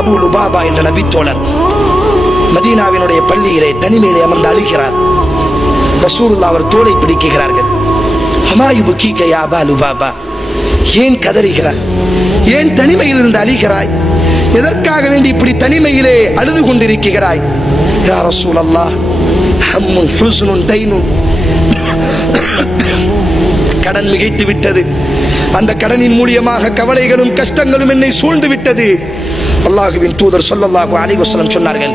Abu Lubaba என்ற நபித்தோழர் மதீனாவினுடைய பள்ளியிலே தனிமையிலே அமர்ந்து அழுகிறார். ரசூலுல்லாஹ் அவர் தோளை பிடிக்கிறார்கள். ஹமா யுபகீக யா அபா லுபாபா, ஏன் கதறுகிறாய், ஏன் தனிமையில் இருந்து அழுகிறாய், எதற்காக வேண்டி இப்படி தனிமையிலே அழுது கொண்டிருக்கிறாய்? யா ரசூலல்லாஹ், ஹம்முன் ஹுஸ்னுன் தைனுன், கடன் மிகைத்து விட்டது, அந்த கடனின் மூலமாக கவலைகளும் கஷ்டங்களும் என்னை சூழ்ந்து விட்டது. அல்லாஹ்வின் தூதர் ஸல்லல்லாஹு அலைஹி வஸல்லம் சொன்னார்கள்,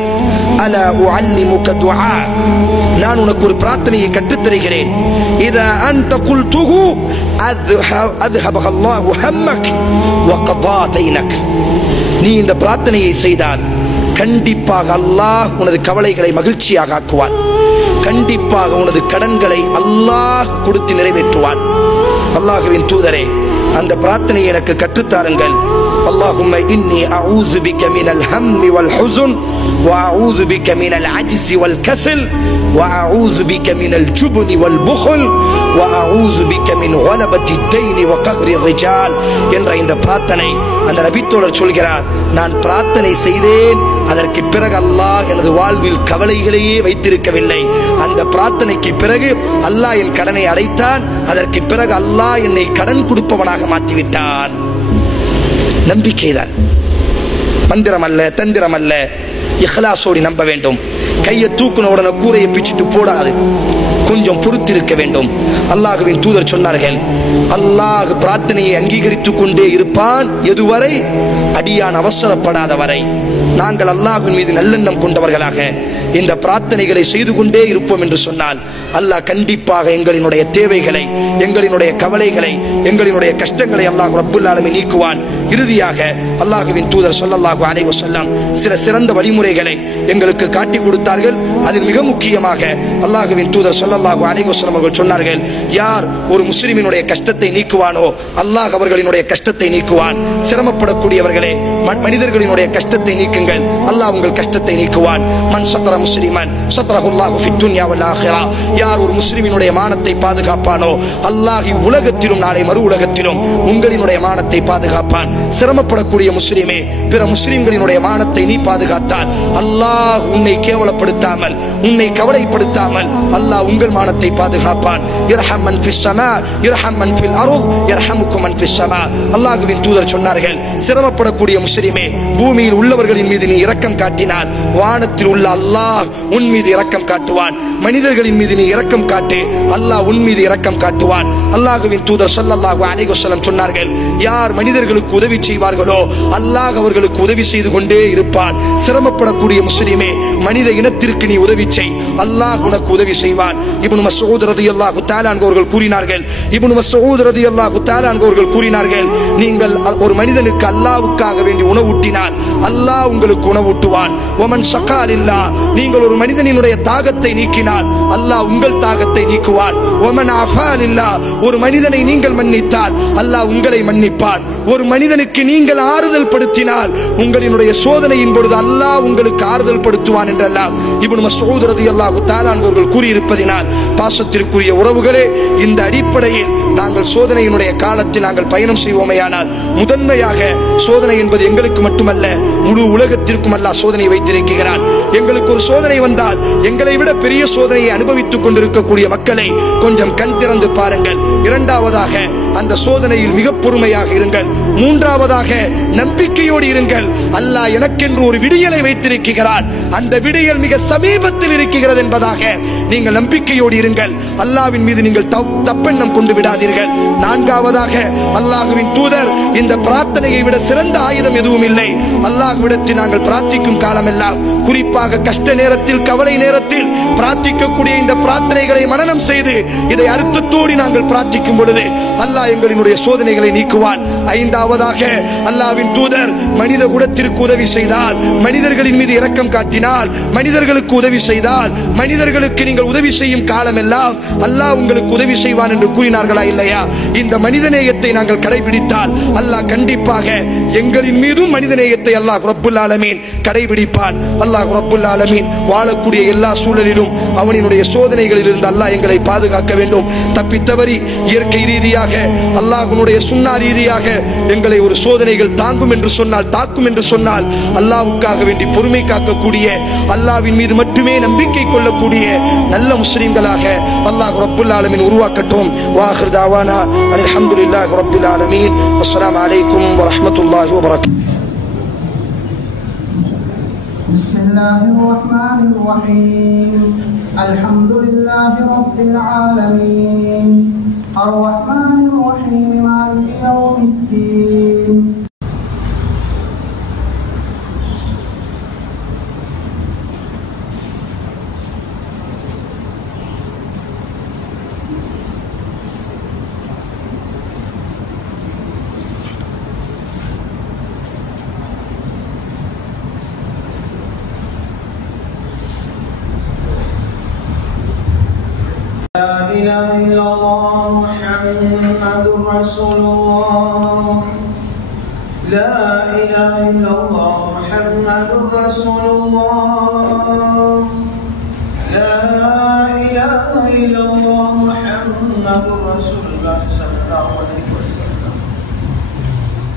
அலா உஅல்லிமுக துஆ, நான் உனக்கு ஒரு பிரார்த்தனையை கற்றுத் தருகிறேன். இதா அன்த குல்துஹு அத்ஹபஹ அல்லாஹு ஹம்மக் வ கதா தைனக், நீ இந்த பிரார்த்தனையை செய்தால் கண்டிப்பாக அல்லாஹ் உனது கவலைகளை மகிழ்ச்சியாக ஆக்குவான், கண்டிப்பாக உனது கடன்களை அல்லாஹ் கொடுத்து நிறைவேற்றுவான். அல்லாஹ்வின் தூதரே, அந்த பிரார்த்தனையை எனக்கு கற்றுத்தாருங்கள். اللهم إني أعوذ بك من الهم والحزن وأعوذ بك من العجز والكسل وأعوذ بك من الجبن والبخل وأعوذ بك من غلبة الدين وقهر الرجال என்ற இந்த பிரார்த்தனை அந்த நபித்தோழர் சொல்கிறார், நான் பிரார்த்தனை செய்தேன், அதற்கு பிறகு அல்லாஹ் எனது வாழ்வில் கவலைகளையே வைத்திருக்கவில்லை. அந்த பிரார்த்தனைக்கு பிறகு அல்லாஹ் என் கடனை அடைத்தான், அதற்கு பிறகு அல்லாஹ் என்னை கடன் கொடுப்பவனாக மாற்றிவிட்டான். நம்பிக்கைதான், மந்திரம் அல்ல, தந்திரம் அல்ல. இஹ்லாஸோடு நம்ப வேண்டும். கையை தூக்குன உடனே கூரையை பிச்சுட்டு போடாது, கொஞ்சம் பொறுத்திருக்க வேண்டும். அல்லாஹ்வின் தூதர் சொன்னார்கள், அல்லாஹ் பிரார்த்தனையை அங்கீகரித்துக் கொண்டே இருப்பான் எதுவரை, அடியான் அவசரப்படாத வரை. நாங்கள் அல்லாஹ்வின் மீது நல்லெண்ணம் கொண்டவர்களாக இந்த பிரார்த்தனைகளை செய்து கொண்டே இருப்போம் என்று சொன்னால் அல்லாஹ் கண்டிப்பாக எங்களினுடைய தேவைகளை, எங்களினுடைய கவலைகளை, எங்களினுடைய கஷ்டங்களை அல்லாஹ் ரப்புல் ஆலமீன் நீக்குவான். இறுதியாக அல்லாஹ்வின் தூதர் ஸல்லல்லாஹு அலைஹி வஸல்லம் சில சிறந்த வழிமுறைகளை எங்களுக்கு காட்டி கொடுத்தார்கள். அதில் மிக முக்கியமாக அல்லாஹ்வின் தூதர் ஸல்லல்லாஹு அலைஹி வஸல்லம் அவர்கள் சொன்னார்கள், யார் ஒரு முஸ்லிமினுடைய கஷ்டத்தை நீக்குவானோ அல்லாஹ் அவர்களினுடைய கஷ்டத்தை நீக்குவான். சிரமப்படக்கூடியவர்களே, மனிதர்களினுடைய கஷ்டத்தை நீக்குங்கள், அல்லாஹ் உங்கள் கஷ்டத்தை நீக்குவான். மன் சத்ர முஸ்லிமன் சத்ரஹுல்லாஹு ஃபித் துன்யா வல் ஆখিরা, யார் ஒரு முஸ்லிமினுடைய மானத்தை பாதுகாப்பானோ அல்லாஹ் உலகத்திலும் நாளை மறு உலகத்திலும் உங்களினுடைய மானத்தை பாதுகாப்பான். சிரமப்படக்கூடிய முஸ்லிமே, பிற முஸ்லிம்களினுடைய மானத்தை நீ பாதுகாத்தால் அல்லாஹ் உன்னை கேவலப்படுத்தாமல், உன்னை கவலைப்படுத்தாமல் அல்லாஹ் உங்கள் மானத்தை பாதுகாப்பான். இர்ஹம் மன் ஃபிஸ் ஸமா இர்ஹம் மன் ஃபில் அர்த் யர்ஹமுக்கும் மன் ஃபிஸ் ஸமா. அல்லாஹ்வின் தூதர் சொன்னார்கள், சிரமப்படக்கூடிய முஸ்லிமே, பூமியில் உள்ளவர்களின் மீது நீ இரக்கம் காட்டினால் வானத்தில் உள்ள அல்லாஹ் உன் மீது இரக்கம் காட்டுவான். மனிதர்களின் மீது நீ இரக்கம் காட்டு, அல்லாஹ் உன் மீது இரக்கம் காட்டுவான். அல்லாஹ்வின் தூதர் ஸல்லல்லாஹு அலைஹி வஸல்லம் சொன்னார்கள், யார் மனிதர்களுக்கு உதவி செய்வார்களோ அல்லாஹ் அவர்களுக்கு உதவி செய்து கொண்டே இருப்பான். சிரமப்படக்கூடிய முஸ்லிமே, மனித இனத்திற்கு நீ உதவி செய், அல்லாஹ் உனக்கு உதவி செய்வான். இப்னு மஸ்ஊத் ரலியல்லாஹு தஆலா அவர்கள் கூறினார்கள், இப்னு மஸ்ஊத் ரலியல்லாஹு தஆலா அவர்கள் கூறினார்கள், நீங்கள் ஒரு மனிதனுக்கு அல்லாஹ்வுக்காக வேண்டி உணவூட்டினால் அல்லாஹ் உங்களுக்கு உணவூட்டுவான். வமன் ஸகாலில்லா, நீங்கள் ஒரு மனிதனினுடைய தாகத்தை நீக்கினால் அல்லாஹ் உங்கள் தாகத்தை நீக்குவான். வமன் அஃபாலில்லா, ஒரு மனிதனை நீங்கள் மன்னித்தால் அல்லாஹ் உங்களை மன்னிப்பான். ஒரு மனிதனுக்கு நீங்கள் ஆறுதல் படுத்தினால் உங்களினுடைய சோதனையின் பொழுது அல்லாஹ் உங்களுக்கு ஆறுதல் படுத்துவான் என்றெல்லாம் இப்னு மஸ்ஊத் ரலியல்லாஹு தஆலா அவர்கள் கூறியிருப்பதினால் பாசத்திற்குரிய உறவுகளே, இந்த அடிப்படையில் நாங்கள் சோதனையினுடைய காலத்தில் நாங்கள் பயணம் செய்வோமேயானால் முதன்மையாக சோதனை என்பது எங்களுக்கு மட்டுமல்ல, முழு உலகத்திற்கும் அல்லாஹ் சோதனை வைத்திருக்கிறான். எங்களுக்கு ஒரு சோதனை வந்தால் எங்களை விட பெரிய சோதனையை அனுபவித்துக் கொண்டிருக்கக்கூடிய மக்களை கொஞ்சம் கண் திறந்து பாருங்கள். இரண்டாவதாக அந்த சோதனையில் மிக பொறுமையாக இருங்கள். மூன்றாவதாக நம்பிக்கையோடு இருங்கள். அல்லாஹ் எனக்கென்று ஒரு விடியலை வைத்திருக்கிறான், அந்த விடியல் மிக சமீபத்தில் இருக்கிறது என்பதாக நீங்கள் நம்பிக்கையோடு இருங்கள். அல்லாஹ்வின் மீது நீங்கள் தப்பெண்ணம் கொண்டு விடாதீர்கள். நான்காவதாக அல்லாஹ்வின் தூதர், இந்த பிரார்த்தனையை விட சிறந்த ஆயுதம் எதுவும் இல்லை. அல்லாஹ்விடத்தில் நாங்கள் பிரார்த்திக்கும் காலமெல்லாம், குறிப்பாக கஷ்ட நேரத்தில், கவலை நேரத்தில் பிரார்த்திக்கக்கூடிய இந்த பிரார்த்தனைகளை மனனம் செய்து இதை அர்த்தத்தோடு நாங்கள் பிரார்த்திக்கும் பொழுது அல்லாஹ் எங்களினுடைய சோதனைகளை நீக்குவான். ஐந்தாவதாக அல்லாஹ்வின் தூதர் மனித குலத்திற்கு உதவி செய்தால், மனிதர்களின் மீது இரக்கம் காட்டினால், மனிதர்களுக்கு உதவி செய்தால், மனிதர்களுக்கு நீங்கள் உதவி செய்யும் காலமெல்லாம் அல்லாஹ் உங்களுக்கு உதவி செய்வான் என்று கூறினார்களா இல்லையா? இந்த மனிதநேயத்தை நாங்கள் கடைபிடித்தால் அல்லாஹ் கண்டிப்பாக எங்களின் மீதும் மனிதநேயத்தை அல்லாஹ் ரப்புல் ஆலமீன் கடைபிடிப்பான். அல்லாஹ் ரப்புல் ஆலமீன் வாழக்கூடிய எல்லா சூழலிலும் அவனினுடைய சோதனைகளில் இருந்து அல்லாஹ் எங்களை பாதுகாக்க வேண்டும். தப்பித்தவறி இயற்கை ரீதியாக அல்லாஹ்வுடைய சுன்னா ரீதியாக எங்களை ஒரு சோதனைகள் தாங்கும் என்று சொன்னால், தாக்கும் என்று சொன்னால், அல்லாஹ்வுக்காக வேண்டி பொறுமை காக்கக்கூடிய, அல்லாஹ்வின் மீது மட்டுமே நம்பிக்கை கொள்ளக்கூடிய நல்ல முஸ்லிம்களாக அல்லாஹ் ரப்புல் ஆலமீன் உருவாக்கட்டும். வாஹிர் தாவானா அல்ஹம்துலில்லாஹி ரப்பில் ஆலமீன். அஸ்ஸலாமு அலைக்கும் வரஹ்மத்துல்லாஹி வபரகாத்துஹு. பிஸ்மில்லாஹிர் ரஹ்மானிர் ரஹீம். அல்ஹம்துலில்லாஹி ரப்பில் ஆலமீன். அர்-ரஹ்மானிர் ரஹீம். மாலிகி யௌமிddin. لا إله إلا الله محمد رسول الله. لا إله إلا الله محمد رسول الله. لا إله إلا الله محمد رسول الله صلى الله عليه وسلم.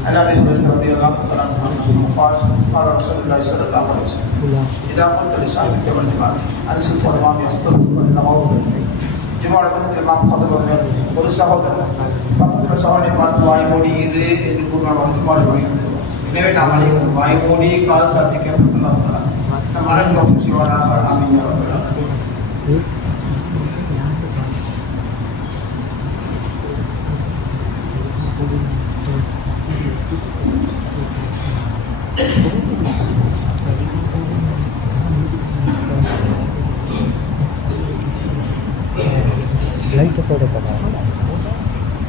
عن أبي هريرة رضي الله عنه أنه قال قال رسول الله صلى الله عليه وسلم إذا قلت لصاحبك والجماعة أنصت والإمام يخطب فلنغوت ஜுமாஅத்தில் இமாம் خطب ஒரு சகோதரர் பக்கத்துல சவாலை பார்த்து வாய் மூடி இரு என்று கூறினார். ஜுமாவை வாங்கிடுவார். எனவே நாம் அனைவரும் வாய் மூடி காது சாத்தி கேட்பதெல்லாம் நம் அனைவரும் சிவானாக அமைஞ்சார்கள்.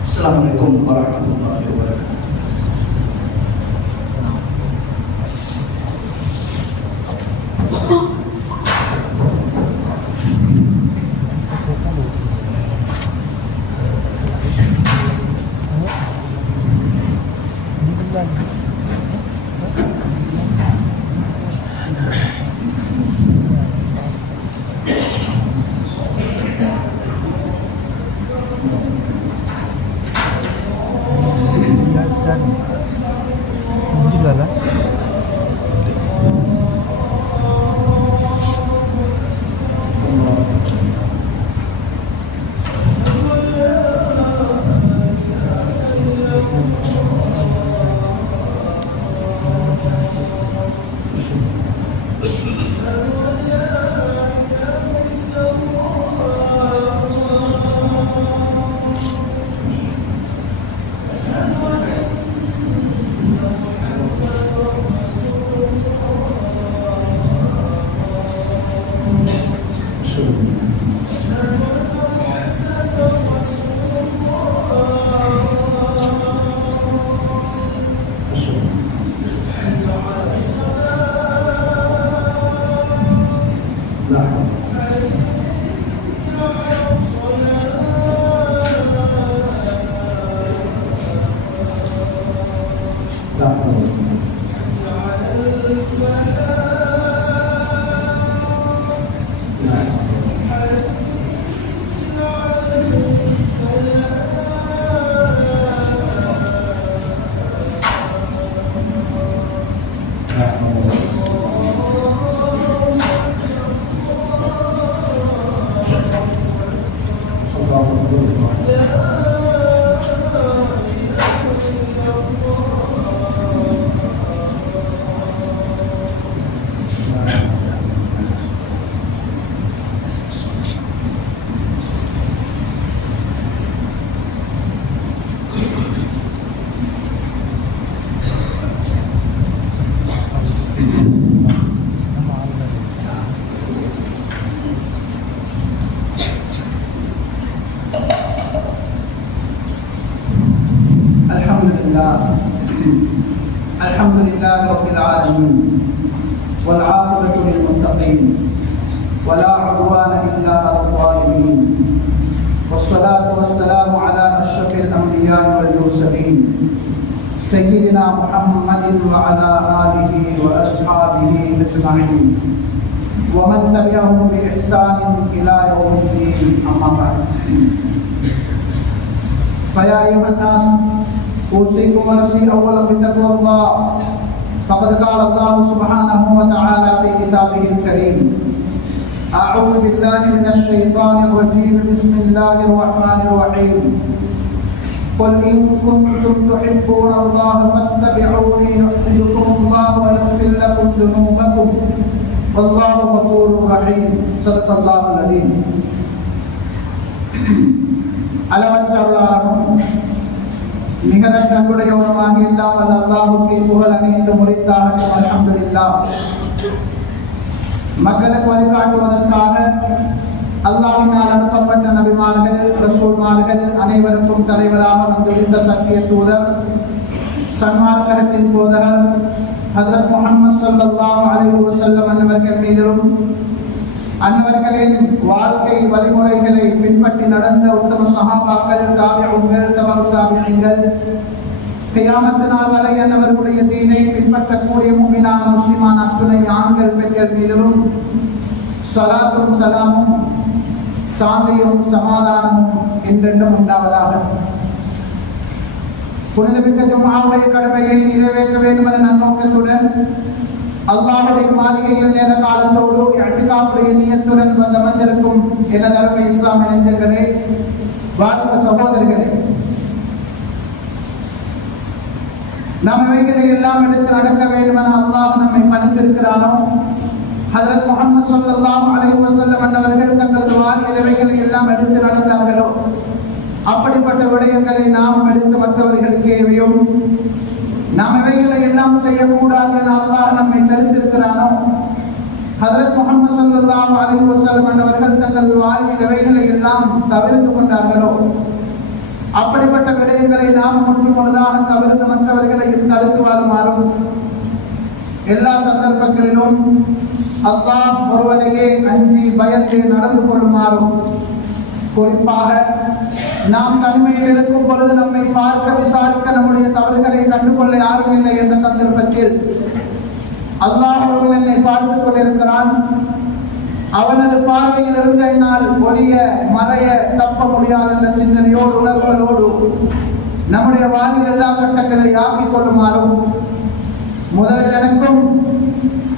Assalamualaikum warahmatullahi wabarakatuh. الحمد لله رب العالمين والعاقبة للمتقين ولا عدوان إلا على الظالمين والصلاة والسلام على أشرف الأنبياء والمرسلين سيدنا محمد وعلى آله وأصحابه أجمعين ومن تبعهم بإحسان إلى يوم الدين أما بعد فيا أيها الناس أوصيكم ونفسي أولا بتقوى الله فقد قال الله سبحانه وتعالى في كتابه الكريم أعوذ بالله من الشيطان الرجيم بسم الله الرحمن الرحيم قل إن كنتم تحبون الله فاتبعوني يحببكم الله ويغفر لكم ذنوبكم والله غفور رحيم صدق الله العظيم அளவற்ற அருளாளனும் நிகரற்ற அன்புடையவனுமாக இல்லாமல் அல்லாஹ்வுக்கே புகழ் அனைத்து முறைத்தாகட்டும் அல்ஹம்துலில்லாஹ். மக்களுக்கு வழிகாட்டுவதற்காக அல்லாஹ்வினால் அனுப்பப்பட்ட நபிமார்கள் ரசூல்மார்கள் அனைவருக்கும் தலைவராக வந்துள்ள சத்திய தூதர் சன்மார்க்கத்தின் போதகர் ஹஜ்ரத் முஹம்மது ஸல்லல்லாஹு அலைஹி வஸல்லம் அன்னவர்கள் மீதும் அன்னவர்களின் வாழ்க்கை வழிமுறைகளை பின்பற்றி நடந்த உத்தம சஹாபாக்கள் தாபிஊன்கள் தபஉ தாபிஈன்கள் கியாமத் நாள் வரை அன்னவர்களுடைய தீனை பின்பற்றக்கூடிய முஃமினான முஸ்லிமான அத்துணை ஆண்கள் பெண்கள் மீதும் ஸலாத்தும் ஸலாமும் சாந்தியும் சமாதானமும் என்றென்றும் உண்டாவதாக. புனிதமிக்க ஜும்ஆவுடைய கடமையை நிறைவேற்ற வேண்டும் என்ற நன்னோக்கத்துடன் அல்லாஹ்வுடைய மாளிகையில் நேர காலத்தோடு இஅ்திகாஃபுடைய நியத்துடன் வந்திருக்கும் எனது அருமை இஸ்லாமிய நெஞ்சங்களே, வாழ்ந்த சகோதரர்களே, நாம் இவைகளை எல்லாம் எடுத்து நடக்க வேண்டும் என அல்லாஹ் நம்மை பணித்திருக்கிறானோ ஹஜ்ரத் முஹம்மது ஸல்லல்லாஹு அலைஹி வஸல்லம் அன்னவர்கள் தங்களது வாழ்க்கையில் இவைகளை எல்லாம் எடுத்து நடந்தார்களோ அப்படிப்பட்ட விடயங்களை நாம் எடுத்து மற்றவர்களுக்கு ஏவியும் நாம் இவைகளை எல்லாம் செய்யக்கூடாது என அல்லாஹ் நம்மை தடுத்திருக்கிறானோ ஹஜ்ரத் முஹம்மது ஸல்லல்லாஹு அலைஹி வஸல்லம் அன்னவர்கள் தங்களது வாழ்க்கையில் இவைகளை எல்லாம் தவிர்த்து கொண்டார்களோ அப்படிப்பட்ட விடயங்களை நாம் முற்றுமுழுதாக தவிர்த்து மற்றவர்களையும் தடுத்து வாழுமாறும் எல்லா சந்தர்ப்பங்களிலும் அல்லாஹ் ஒருவனையே அஞ்சி பயந்து நடந்து கொள்ளுமாறும், குறிப்பாக நாம் தனிமையில் இருக்கும் பொழுது நம்மை பார்க்க விசாரிக்க நம்முடைய தவறுகளை கண்டுகொள்ள யாரும் இல்லை என்ற சந்தர்ப்பத்தில் அல்லாஹ் ஒருவன் என்னை பார்த்துக் கொண்டிருக்கிறான், அவனது பார்வையில் இருந்து என்னால் ஒளிய மறைய தப்ப முடியாது என்ற சிந்தனையோடு உணர்வுகளோடு நம்முடைய வாழ்வில் எல்லா கட்டங்களை ஆக்கிக் கொள்ளுமாறும் முதலில் எனக்கும்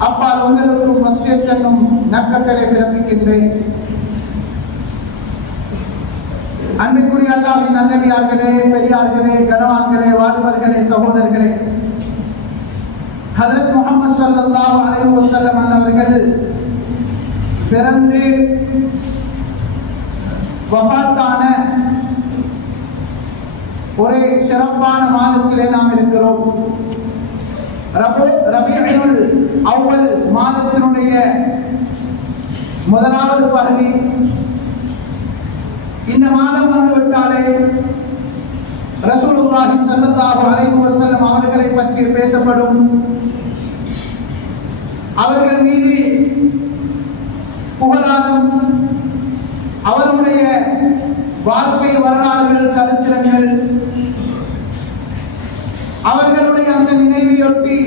அப்பால் உங்களுக்கும் வசியத் என்னும் நற்கட்டளை பிறப்பிக்கின்றேன். அன்பிற்குரிய அல்லாஹ்வின் நல்லடியார்களே, பெரியார்களே, கனவான்களே, வாலிபர்களே, சகோதரர்களே, ஹஜ்ரத் முஹம்மது ஸல்லல்லாஹு அலைஹி வஸல்லம் அவர்கள் பிறந்து வஃபாத்தான ஒரு சிறப்பான மாதத்திலே நாம் இருக்கிறோம். ரபீஉல் அவ்வல் மாதத்தினுடைய முதலாவது பகுதி. இந்த மாதம் வந்துவிட்டாலே ரசூலுல்லாஹி ஸல்லல்லாஹு அலைஹி வஸல்லம் அவர்களை பற்றி பேசப்படும், அவர்கள் மீது புகழாரம், அவருடைய வாழ்க்கை வரலாறுகள், சரித்திரங்கள், அவர்களுடைய அந்த நினைவையொட்டி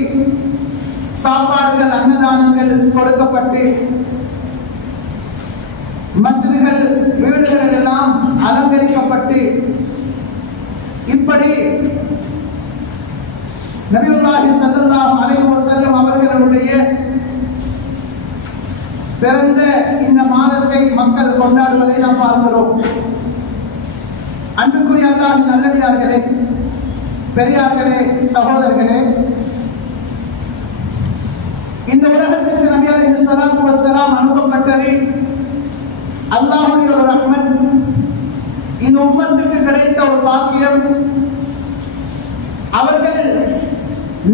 சாப்பாடுகள், அன்னதானங்கள் கொடுக்கப்பட்டு மஸ்ஜிதுகள், வீடுகள் எல்லாம் அலங்கரிக்கப்பட்டு இப்படி நபியுல்லாஹி ஸல்லல்லாஹு அலைஹி வஸல்லம் அவர்களுடைய பிறந்த இந்த மாதத்தை மக்கள் கொண்டாடுவதை நாம் பார்க்கிறோம். அன்புக்குரிய அல்லாஹ்வின் நல்லடியார்களே, பெரியார்களே, சகோதரர்களே, இந்த உலகத்திற்கு நபி அலைஹிஸ்ஸலாத்து வஸ்ஸலாம் அனுப்பப்பட்டது அல்லாஹ்வுடைய ஒரு ரஹ்மத், இந்த உம்மத்துக்கு கிடைத்த ஒரு பாக்கியம். அவர்கள்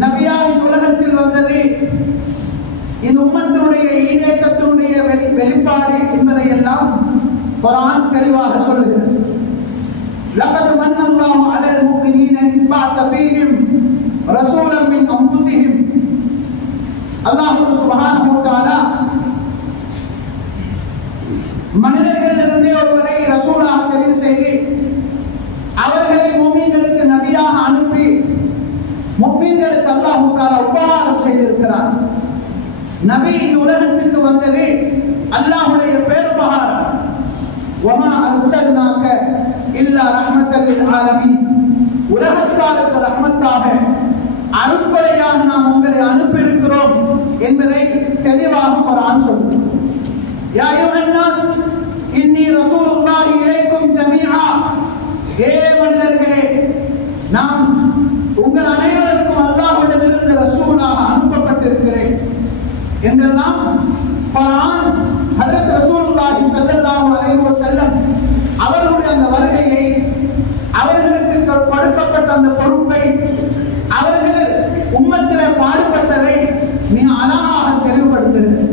நபியாக உலகத்தில் வந்தது இந்த உம்மத்தினுடைய ஈடேற்றத்தினுடைய வெளிப்பாடு என்பதை எல்லாம் குர்ஆன் தெளிவாக சொல்லுகிறது. لقد من الله على المؤمنين إذ بعث فيهم رسولا من أنفسهم. அல்லாஹ் சுப்ஹானஹு வ தஆலா மனிதர்களிலிருந்தே ஒருவரை ரசூலாக தெரிவு செய்து அவர்களை முஃமின்களுக்கு நபியாக அனுப்பி முஃமின்களுக்கு அல்லாஹ் தஆலா உபகாரம் செய்திருக்கிறார். நபி இந்த உலகத்துக்கு வந்தது அல்லாஹ்வுடைய பேருபகாரம். வமா அர்சல்னாக இல்லா ரஹ்மத்தல் லில் ஆலமீன், உலகத்தாருக்கு ரஹ்மத்தாக அருட்கொடையாக நாம் உங்களை அனுப்பியிருக்கிறோம் என்பதை தெளிவாக குர்ஆன் சொல்லுது. யா அய்யுஹன் நாஸ் இன்னி ரசூலுல்லாஹி இலைக்கும் ஜமீஆ, ஏ மனிதர்களே நாம் உங்கள் அனைவருக்கும் அல்லாஹ்விடமிருந்து ரசூலாக அனுப்பப்பட்டிருக்கிறேன் என்றெல்லாம் குர்ஆன் ஹஜ்ரத் ரசூலுல்லாஹி ஸல்லல்லாஹு அலைஹி வஸல்லம் அவர்களுடைய அந்த வருகையை, அவர்களுக்கு கொடுக்கப்பட்ட அந்த பொறுப்பை, அவர்கள் உம்மத்திலே பாடுபட்டதை மிக அழகாக தெளிவுபடுத்துகிறது.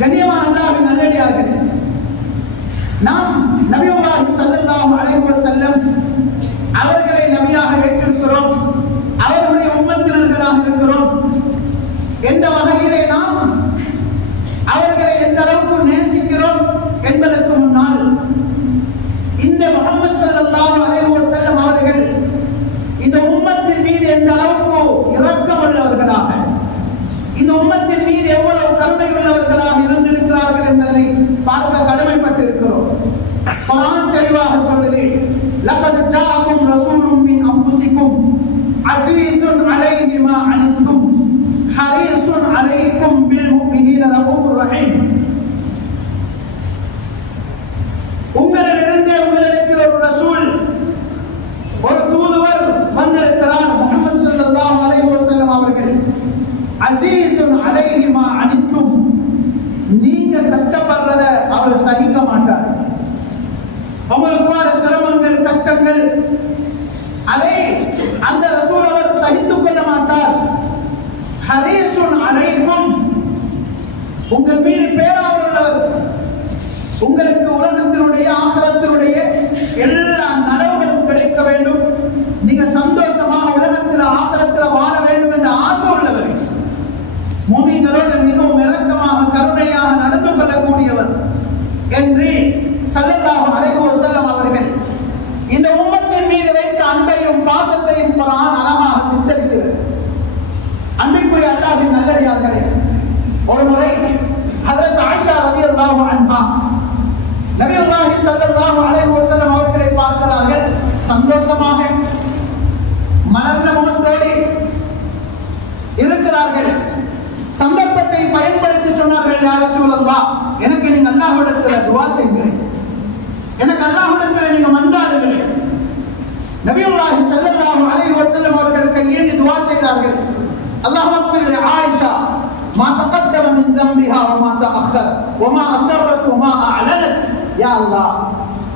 கண்ணியமான அல்லாஹ்வின் நல்லடியார்கள், நாம் நபியுல்லாஹி ஸல்லல்லாஹு அலைஹி வஸல்லம் அவர்களை நபியாக ஏற்றிருக்கிறோம், அவர்களுடைய உம்மத்தினர்களாக இருக்கிறோம் என்ற வகையிலே நாம் அவர்களை எந்த அளவுக்கு நேசிக்கிறோம் என்பதற்கு முன்னால் இந்த முஹம்மது ஸல்லல்லாஹு அலைஹி வஸல்லம் அவர்கள் இந்த உம்மத்தின் மீது எந்த அளவுக்கு இரக்கம் உள்ளவர்களாக, இந்த உம்மத்தின் மீது எவ்வளவு கருணை உள்ளவர்களாக இருந்திருக்கிறார்கள் என்பதை பார்க்க கடமைப்பட்டிருக்கிறோம். குர்ஆன் தெளிவாக சொல்லுது, லகத் ஜாஅக்கும் ரசூலும் மின் அன்ஃபுசிக்கும் அஸீஸுன் அலைஹி மா அனித்தும் ஹரீஸுன் அலைக்கும் பில் முஃமினீன ரഊஃபுர் ரஹீம். உங்களிடமிருந்து உங்களிடத்தில் ஒரு ரசூல், ஒரு தூதுவர் வந்திருக்கிறார், முஹம்மது ஸல்லல்லாஹு அலைஹி வஸல்லம் அவர்கள். அஸீஸுன் அலைஹி மா அனித்தும், நீங்க கஷ்டப்படுறத அவர் சகிக்க மாட்டார். உங்களுக்கு வர சிரமங்கள், கஷ்டங்கள், அதை அந்த ரசூல் அவர் சகித்துக் கொள்ள மாட்டார். ஹரீஸுன் அலைக்கும், உங்கள் மீது பேராவல் உள்ளவர், உங்களுக்கு உலகத்தினுடைய ஆகிரத்தினுடைய எல்லா நலவுகளும் கிடைக்க வேண்டும், நீங்க சந்தோஷமாக உலகத்தில் ஆகிரத்தில் வாழ வேண்டும் என்ற ஆசை உள்ளவர், முஃமின்களோடு மிகவும் இரக்கமாக கருணையாக நடந்து கொள்ளக்கூடியவர் என்று ஸல்லல்லாஹு அலைஹி வஸல்லம் அவர்கள் இந்த உம்மத்தின் மீது வைத்த அன்பையும் பாசத்தையும் குர்ஆன் அழகாக சித்தரிக்கிறது. அன்பிற்குரிய அல்லாஹ்வின் நல்லடியார்களே, ஒரு முறை ஹஜ்ரத் ஆயிஷா ரலியல்லாஹு அன்ஹா நபியுல்லாஹி ஸல்லல்லாஹு அலைஹி வஸல்லம் அவர்களை பார்க்கிறார்கள். சந்தோஷமாக மலர்ந்த முகத்தோடு இருக்கிறார்கள். சந்தர்ப்பத்தை பயன்படுத்தி சொன்னார்கள், யா ரசூலல்லாஹ், எனக்கு நீங்க அல்லாஹ்விடத்தில் துஆ செய்யுங்கள், எனக்கு அல்லாஹ்விடத்தில் நீங்க மன்றாடுங்கள். நபியுல்லாஹி ஸல்லல்லாஹு அலைஹி வஸல்லம் அவர்கள் கையேந்தி துஆ செய்தார்கள். அல்லாஹ் அக்பர் லி ஆயிஷா மா தகத்தம மின் தம்பிஹா வ மா தஅخر வ மா அஸர்ரத் வ மா அஅலனத். யா அல்லாஹ்,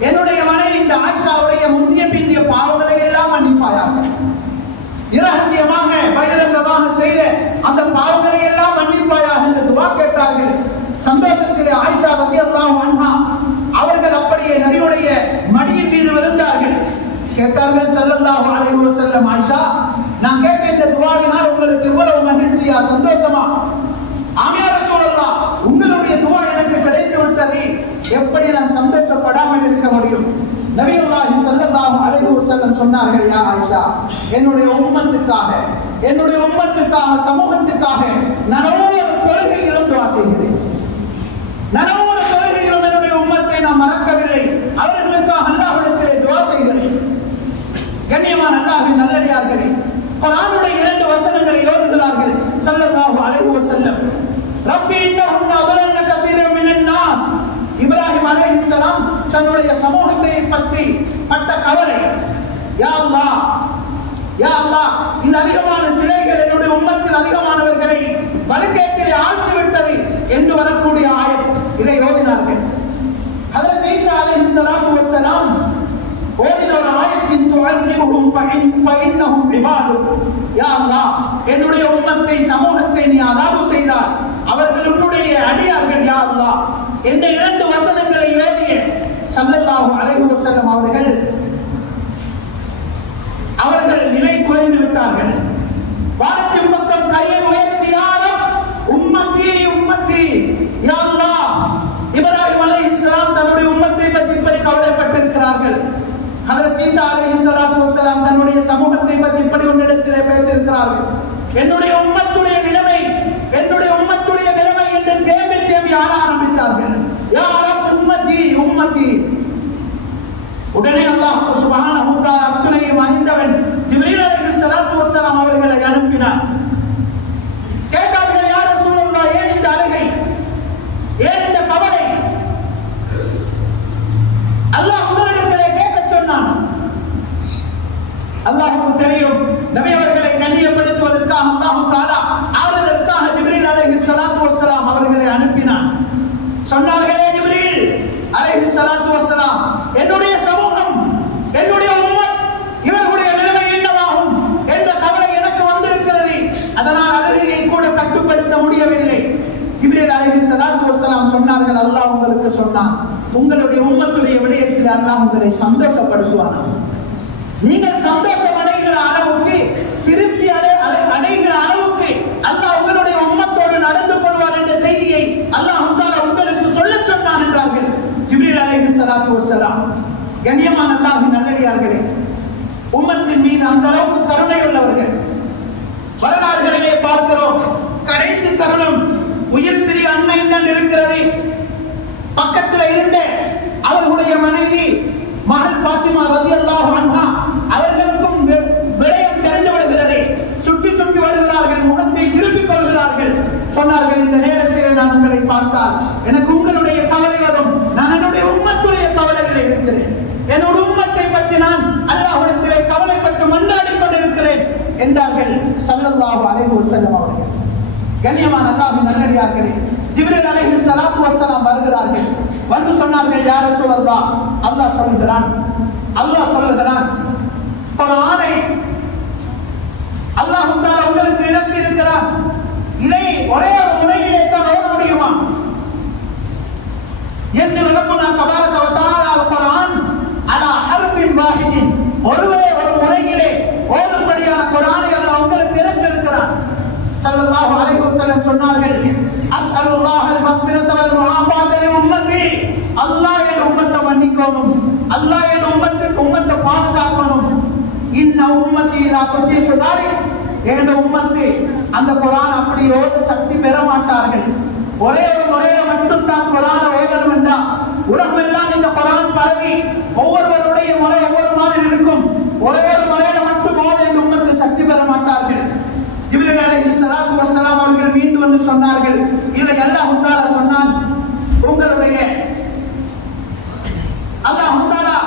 என்னுடைய மனைவி இந்த ஆயிஷாவுடைய முந்திய பிந்திய பாவங்களை எல்லாம் மன்னிப்பாயாக, இரகசியமாக பகிரங்கமாக செய்த அந்த பாவங்களை எல்லாம் மன்னிப்பாயாக என்று துஆ கேட்டார்கள். சந்தோஷத்திலே ஆயிஷா ரலியல்லாஹு அன்ஹா அவர்கள் அப்படியே நபியுடைய மடியின் மீது விழுந்தார்கள். கேட்டார்கள், ஸல்லல்லாஹு அலைஹி வஸல்லம், ஆயிஷா, நான் கேட்ட இந்த துஆவினால் உங்களுக்கு இவ்வளவு மகிழ்ச்சியா, சந்தோஷமா? ஆமியா ரசூலல்லாஹ், உங்களுடைய துஆ எனக்கு கிடைத்து விட்டது, எப்படி நான் சந்தோஷப்படாமல் இருக்க முடியும்? நபியுல்லாஹி ஸல்லல்லாஹு அலைஹி வஸல்லம் சொன்னார்கள், யா ஆயிஷா, என்னுடைய உம்மத்துக்காக, என்னுடைய உம்மத்துக்காக, சமூகத்துக்காக நான் ஒவ்வொரு தொழுகையிலும் துஆ செய்கிறேன். நான் ஒவ்வொரு தொழுகையிலும் என்னுடைய உம்மத்தை நான் மறக்கவில்லை, அவர்களுக்காக அல்லாஹ்விடத்திலே துஆ செய்கிறேன். கண்ணியமான அல்லாஹ்வின் நல்லடியார்களே, குர்ஆனுடைய 2 வசனங்களை ஓதுகிறார்கள் ஸல்லல்லாஹு அலைஹி வஸல்லம். ரப்பி இன்னஹுன்ன அضللن كثيرا من الناس. இப்ராஹிம் அலைஹிஸ்ஸலாம் தன்னுடைய சமூகத்தை பற்றி பட்ட கவலை, யா அல்லாஹ், யா அல்லாஹ், இந்த அதிகமான சிலைகள் என்னுடைய உம்மத்தில் அதிகமானவர்களை வழிகேட்டிலே ஆழ்த்தி விட்டது என்று வரக்கூடிய ஆயத் இதை ஓதினார்கள். ஹஜ்ரத் ஈசா அலைஹிஸ்ஸலாத்து வஸ்ஸலாம் ஓதின ஒரு ஆயத்தின் துஅல்லிமுஹும் ஃபஇன்னஹும் இபாதுக். யா அல்லாஹ், என்னுடைய உம்மத்தை, சமூகத்தை நீ அதாபு செய்தால் அவர்கள் உன்னுடைய அடியார்கள், யா அல்லாஹ். இந்த 2 வசனங்களை ஓதிய ஸல்லல்லாஹு அலைஹி வஸல்லம் அவர்கள் நிலை குறைந்து விட்டார்கள். வானத்தின் பக்கம் கையை உயர்த்தியாலும் உம்மத்தி உம்மத்தி, யா அல்லாஹ். இப்ராஹிம் அலைஹிஸ்ஸலாம் தன்னுடைய உம்மத்தை பற்றி இப்படி கவலைப்பட்டிருக்கிறார்கள். ஹஜ்ரத் ஈசா அலைஹிஸ்ஸலாத்து வஸ்ஸலாம் தன்னுடைய சமூகத்தை பற்றி இப்படி உன்னிடத்திலே பேசியிருக்கிறார்கள். என்னுடைய உம்மத்துடைய நிலைமை உடனே அல்லாஹ் சுப்ஹானஹு வ தஆலா அத்துணையும் அறிந்தவன் ஜிப்ரீல் அலைஹிஸ்ஸலாத்து வஸ்ஸலாம் அவர்களை அனுப்பினார். கேட்டார்கள், யா ரசூலல்லாஹ், ஏன் இந்த அழுகை, ஏன் இந்த கவலை? அல்லாஹ் உங்களிடத்திலே கேட்கச் சொன்னான். அல்லாஹ்வுக்கு தெரியும், நபி அவர்களை கண்ணியப்படுத்துவதற்காக அல்லாஹ் தஆலா ஆறுதலுக்காக ஜிப்ரீல் அலைஹிஸ்ஸலாத்து வஸ்ஸலாம் அவர்களை அனுப்பினான். சொன்னார்களே, ஜிப்ரீல் அலைஹிஸ்ஸலாத்து வஸ்ஸலாம், என்னுடைய சமூகம், என்னுடைய உம்மத், இவர்களுடைய நிலைமை என்னவாகும் என்ற கவலை எனக்கு வந்திருக்கிறது. அதனால் அழுகையை கூட கட்டுப்படுத்த முடியவில்லை. ஜிப்ரீல் அலைஹிஸ்ஸலாத்து வஸ்ஸலாம் சொன்னார்கள், அல்லாஹ் உங்களுக்கு சொன்னான், உங்களுடைய உம்மத்துடைய விடயத்தில் அல்லாஹ் உங்களை சந்தோஷப்படுத்துவான். நீங்கள் சந்தோஷம் அடைகிற அளவுக்கு, திருப்தி அடைகிற அளவுக்கு அல்லாஹ் உங்களுடைய உம்மத்தோடு நடந்து கொள்வார் என்ற செய்தியை அல்லாஹ் உங்களுக்கு சொல்லச் சொன்னான் என்றார்கள் ஜிப்ரீல் அலைஹிஸ்ஸலாத்து வஸ்ஸலாம். கண்ணியமான அல்லாஹ்வின் நல்லடியார்களே, உம்மத்தின் மீது அந்த அளவுக்கு கருணை உள்ளவர்கள். வரலாறுகளிலே பார்க்கிறோம், கடைசி தருணம், உயிர் பிரிய அன்னையுடன் இருக்கிறது. பக்கத்தில் இருந்த அவர்களுடைய மனைவி மகள் பாத்திமா ரலியல்லாஹு அன்ஹா அவர்களுக்கும் விடயம் தெரிந்து விடுகிறது. சுற்றி சுற்றி வருகிறார்கள், முகத்தை திருப்பிக் கொள்கிறார்கள். சொன்னார்கள், இந்த நேரத்தில் நான் உங்களை பார்த்தால் எனக்கு உங்களுடைய கவலை வரும். நான் என்னுடைய உம்மத்துடைய கவலைகளை இருக்கிறேன். என்னோட உம்மத்தை பற்றி நான் அல்லாஹ்விடத்திலே கவலைப்பட்டு மன்றாடி கொண்டிருக்கிறேன் என்றார்கள் ஸல்லல்லாஹு அலைஹி வஸல்லம் அவர்கள். கண்ணியமான அல்லாஹ்வின் நல்லடியார்களே, ஜிப்ரீல் அலைஹிஸ்ஸலாத்து வஸ்ஸலாம் வருகிறார்கள். வந்து சொன்னார்கள், யா ரசூலல்லாஹ், அல்லாஹ் சொல்லுகிறான், குர்ஆனை அல்லாஹ் தஆலா உங்களுக்கு இறக்கி இருக்கிறான். இதை ஒரே ஒரு முறையிலே தான் ஓத முடியுமா? யன்சிலு ரப்புனா தபாரக வ தஆலா அல் குர்ஆன் அலா ஹர்ஃபின் வாஹிதின், ஒரு முறையிலே ஓதும்படியான குர்ஆனை அல்லாஹ் உங்களுக்கு இறக்கி இருக்கிறான். ஸல்லல்லாஹு அலைஹி வஸல்லம் சொன்னார்கள், அஸ்அலுல்லாஹல் மக்ஃபிரத வல் முஆஃபாத லி உம்மத்தி, அல்லாஹ் என் உம்மத்தை மன்னிக்கணும், அல்லாஹ் என் உம்மத்தை பாதுகாக்கணும். இன்ன உம்மத்தி லா துதீகு தாலிக், என் உம்மத்து அந்த குர்ஆன் அப்படி ஓத சக்தி பெற மாட்டார்கள். ஒரே ஒரு முறையில மட்டும் தான் குர்ஆனை ஓதணும் என்றா உலகம் எல்லாம் இந்த குர்ஆன் பரவி ஒவ்வொருவருடைய முறை ஒவ்வொரு மாதிரி இருக்கும். ஒரே ஒரு முறையில மட்டும் ஓத இந்த உம்மத்து சக்தி பெற மாட்டார்கள். ஜிப்ரீல் அலைஹிஸ்ஸலாத்து வஸ்ஸலாம் அவர்கள் மீண்டும் வந்து சொன்னார்கள், இல்லை, அல்லாஹ் தஆலா சொன்னான், உங்களுடைய அல்லாஹ் தஆலா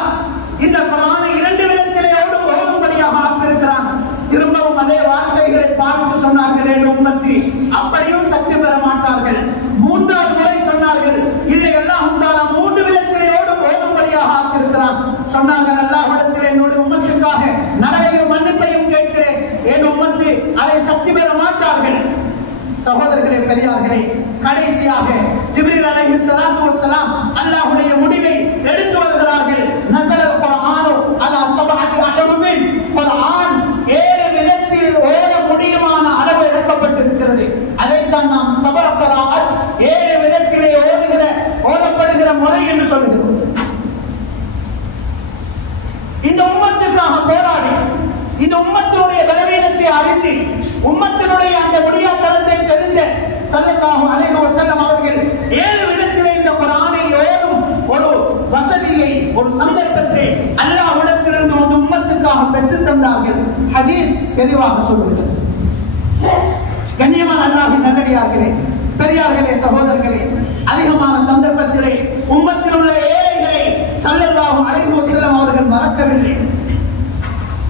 இந்த குர்ஆனை இரண்டு விதத்திலே ஓதும்படியாக ஆக்கியிருக்கிறான். திரும்பவும் அதே வார்த்தைகளை பார்த்து சொன்னார்கள், என் உம்மத்தி அப்படியும் சக்தி பெற மாட்டார்கள். மூன்றாவது முறை சொன்னார்கள், இல்லை, அல்லாஹ் தஆலா மூன்று விதத்திலே ஓதும்படியாக ஆக்கியிருக்கிறான். சொன்னார்கள், அல்லாஹ்விடத்தில் என்னுடைய உம்மத்துக்காக நரகையும் மன்னிப்பையும் கேட்கிறேன், என் உம்மத்து அதை சக்தி பெற மாட்டார்கள். சகோதரர்களே, பெரியார்களே, கடைசியாக ஜிப்ரீல் அலைஹிஸ்ஸலாத்து வஸ்ஸலாம் அல்லாஹ்வுடைய முடிவை எடுத்து வருகிறார்கள். நஸலல் குர்ஆனு அலா சபஅத்தி அஹ்ருஃபின், குர்ஆன் 7 விதத்தில் ஓத முடியுமான அளவு இறக்கப்பட்டிருக்கிறது. அதைத்தான் நாம் சபஅ க்ராஅத், 7 விதத்திலே ஓதப்படுகிற முறை என்று சொல்கிறோம். இந்த உம்மத்துக்காக போராடி, இந்த உம்மத்தினுடைய பலவீனத்தை அறிந்து, உம்மத்தினுடைய அந்த முடியாதனத்தை தெரிந்த ஸல்லல்லாஹு அலைஹி வஸல்லம் அவர்கள் 7 விதத்திலே இந்த குர்ஆனை ஓதும் ஒரு வசதியை, ஒரு சந்தர்ப்பத்தை அல்லாஹ்விடத்திலிருந்து ஒரு உம்மத்துக்காக பெற்று தந்தார்கள். ஹதீஸ் தெளிவாக சொல்கிறது. கண்ணியமான அல்லாஹ்வின் நல்லடியார்களே, பெரியார்களே, சகோதரர்களே, அதிகமான சந்தர்ப்பத்திலே உம்மத்தில் உள்ள ஏழைகளை ஸல்லல்லாஹு அலைஹி வஸல்லம் அவர்கள் மறக்கவில்லை.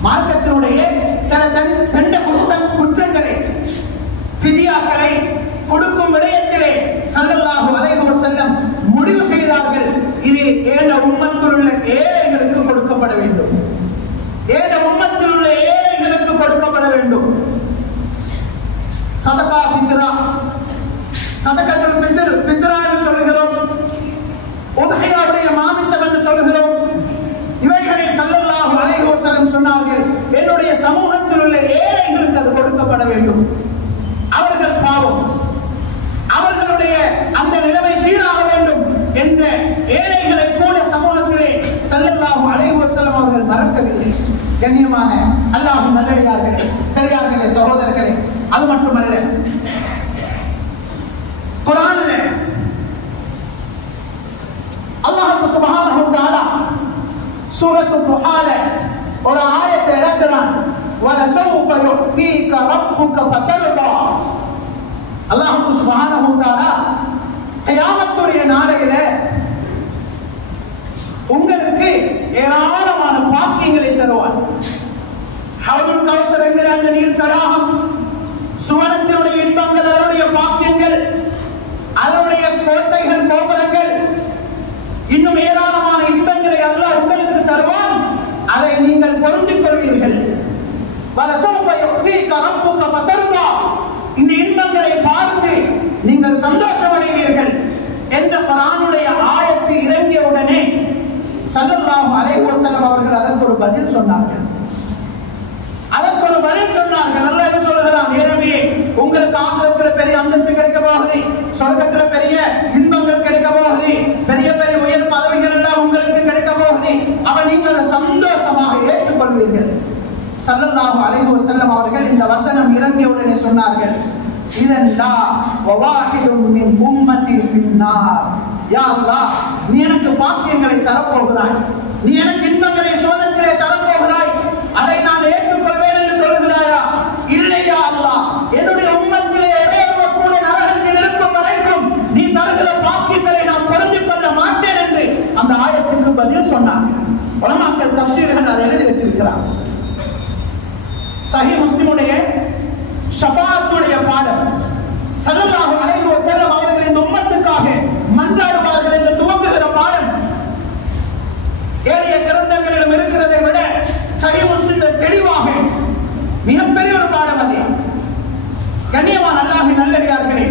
மார்க்கத்தினுடைய சில தண்ட குற்றங்களை, ஃபிதியாக்களை கொடுக்கும் விடயத்திலே ஸல்லல்லாஹு அலைஹி வஸல்லம் முடிவு செய்தார்கள், இது ஏழ உம்மத்தில் உள்ள ஏழைகளுக்கு கொடுக்கப்பட வேண்டும், ஏழ உம்மத்தில் உள்ள ஏழைகளுக்கு கொடுக்கப்பட வேண்டும். சதகா ஃபித்ரா, சதகத்துல் ஃபித்ரா என்று சொல்கிறோம், உத்ஹியாவுடைய மாமிசம் என்று சொல்கிறோம். இவைகளை ஸல்லல்லாஹு அலைஹி வஸல்லம் சொன்னார்கள், என்னுடைய சமூகத்தில் உள்ள ஏழைகளுக்கு அது கொடுக்கப்பட வேண்டும். அவர்கள் பாவம், அவர்களுடைய அந்த நிலைமை சீராக வேண்டும் என்ற ஏழைகளை கூட சமூகத்திலே ஸல்லல்லாஹு அலைஹி வஸல்லம் அவர்கள் மறக்கவில்லை. கண்ணியமான அல்லாஹ்வின் நல்லடியார்களே, பெரியார்களே, சகோதரர்களே, அது மட்டுமல்ல, குர்ஆனில் அல்லாஹ் சுப்ஹானஹு வ தஆலா சூரத்து துஹால ஒரு ஆயத்தை இறக்குறான். வலசௌஃப யுஃதீக ரப்புக ஃபதர்தா. அல்லாஹ் சுப்ஹானஹு வ தஆலா கியாமத்துடைய நாளையில உங்களுக்கு ஏராளமான பாக்கியங்களை தருவான். ஹவுதுல் கௌசர் என்கிற அந்த நீர் தடாகம், சுவனத்தினுடைய இன்பங்கள், அதனுடைய பாக்கியங்கள், அதனுடைய கோட்டைகள், கோபுரங்கள், இன்னும் ஏராளமான இன்பங்களை அல்லாஹ் உங்களுக்கு தருவான். அதை நீங்கள் பொருந்திக் கொள்வீர்கள். வலசௌஃப யுஃதீக ரப்புக ஃபதர்தா. இந்த இன்பங்களை பார்த்து நீங்கள் சந்தோஷமடைவீர்கள் என்ற குர்ஆனுடைய ஆயத்து இறங்கியவுடனே ஸல்லல்லாஹு அலைஹி வஸல்லம் அவர்கள் அதற்கு ஒரு பதில் சொன்னார்கள். அல்லாஹ் என்ன சொல்கிறான்? ஏனவே உங்களுக்கு ஆகிரத்தில் பெரிய அந்தஸ்து கிடைக்க போகுது, சொர்க்கத்தில் பெரிய இன்பங்கள் கிடைக்க போகுது, பெரிய பெரிய உயர் பதவிகள் எல்லாம் உங்களுக்கு கிடைக்க போகுது. அவ நீங்கள் சந்தோஷமாக ஏற்றுக்கொள்வீர்கள். ஸல்லல்லாஹு அலைஹி வஸல்லம் அவர்கள் இந்த வசனம் இறங்கியவுடனே சொன்னார்கள், இதன்லா வவாஹிதும் மின் உம்மதி ஃபின்னார். யா அல்லாஹ், நீ எனக்கு பாக்கியங்களை தரப்போகிறாய், நீ எனக்கு இன்பங்களை சோதனைகளை தரப்போகிறாய், அதை நான் ஏற்றுக்கொள்வேன் என்று சொல்கிறாயா? இல்லையா அல்லாஹ், என்னுடைய உம்மத்திலே ஒரே கூட நரகத்தில் இருக்கும் வரைக்கும் நீ தருகிற பாக்கியங்களை நான் பொருந்திக் கொள்ள மாட்டேன் என்று அந்த ஆயத்துக்கு பதில் சொன்னாங்க. உலமாக்கள் தஃசீர்கள் அதை எழுதி வைத்திருக்கிறார். சஹீஹ் முஸ்லிமுடைய ஷஃபாஅத்துடைய பாடம், ஸல்லல்லாஹு அலைஹி வஸல்லம் அவர்கள் இந்த உம்மத்துக்காக மன்றாடுவார்கள் என்று துவங்குகிற பாடம் ஏழைய கிரந்தங்களிடம் இருக்கிறதை விட சஹீஹ் முஸ்லிமில் தெளிவாக மிகப்பெரிய ஒரு பாடம் அது. கண்ணியமான அல்லாஹ்வின் நல்லடியார்களே,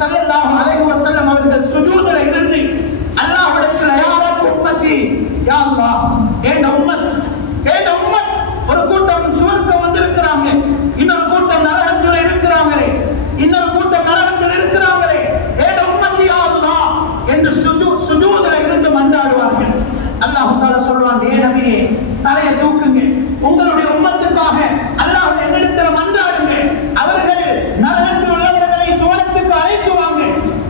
ஸல்லல்லாஹு அலைஹி வஸல்லம் அவர்கள் சுஜூதில் இருந்து அல்லாஹ்விடத்தில் யா ரப் உம்மத்தி, யா அல்லாஹ், என் உம்மத் ஒரு கூட்டம் சுவர்க்கம் வந்திருக்கிறாங்க, இன்னொரு கூட்டம் நரகத்தில் இருக்கிறாங்களே, இன்னொரு கூட்டம் நரகத்தில் இருக்கிறாங்களே, என் உம்மத்தி யா அல்லாஹ் என்று சுஜூதில் இருந்து மன்றாடுவார்கள். அல்லாஹ் தஆலா சொல்வான், ஏ நபியே, தலையை தூக்குங்க, உங்களுடைய உம்மத்துக்காக அல்லாஹ் என்னிடத்தில் மன்றாடுங்க, அவர்கள் நரகத்தில் உள்ளவர்களை சுவனத்துக்கு அழைத்து வாங்க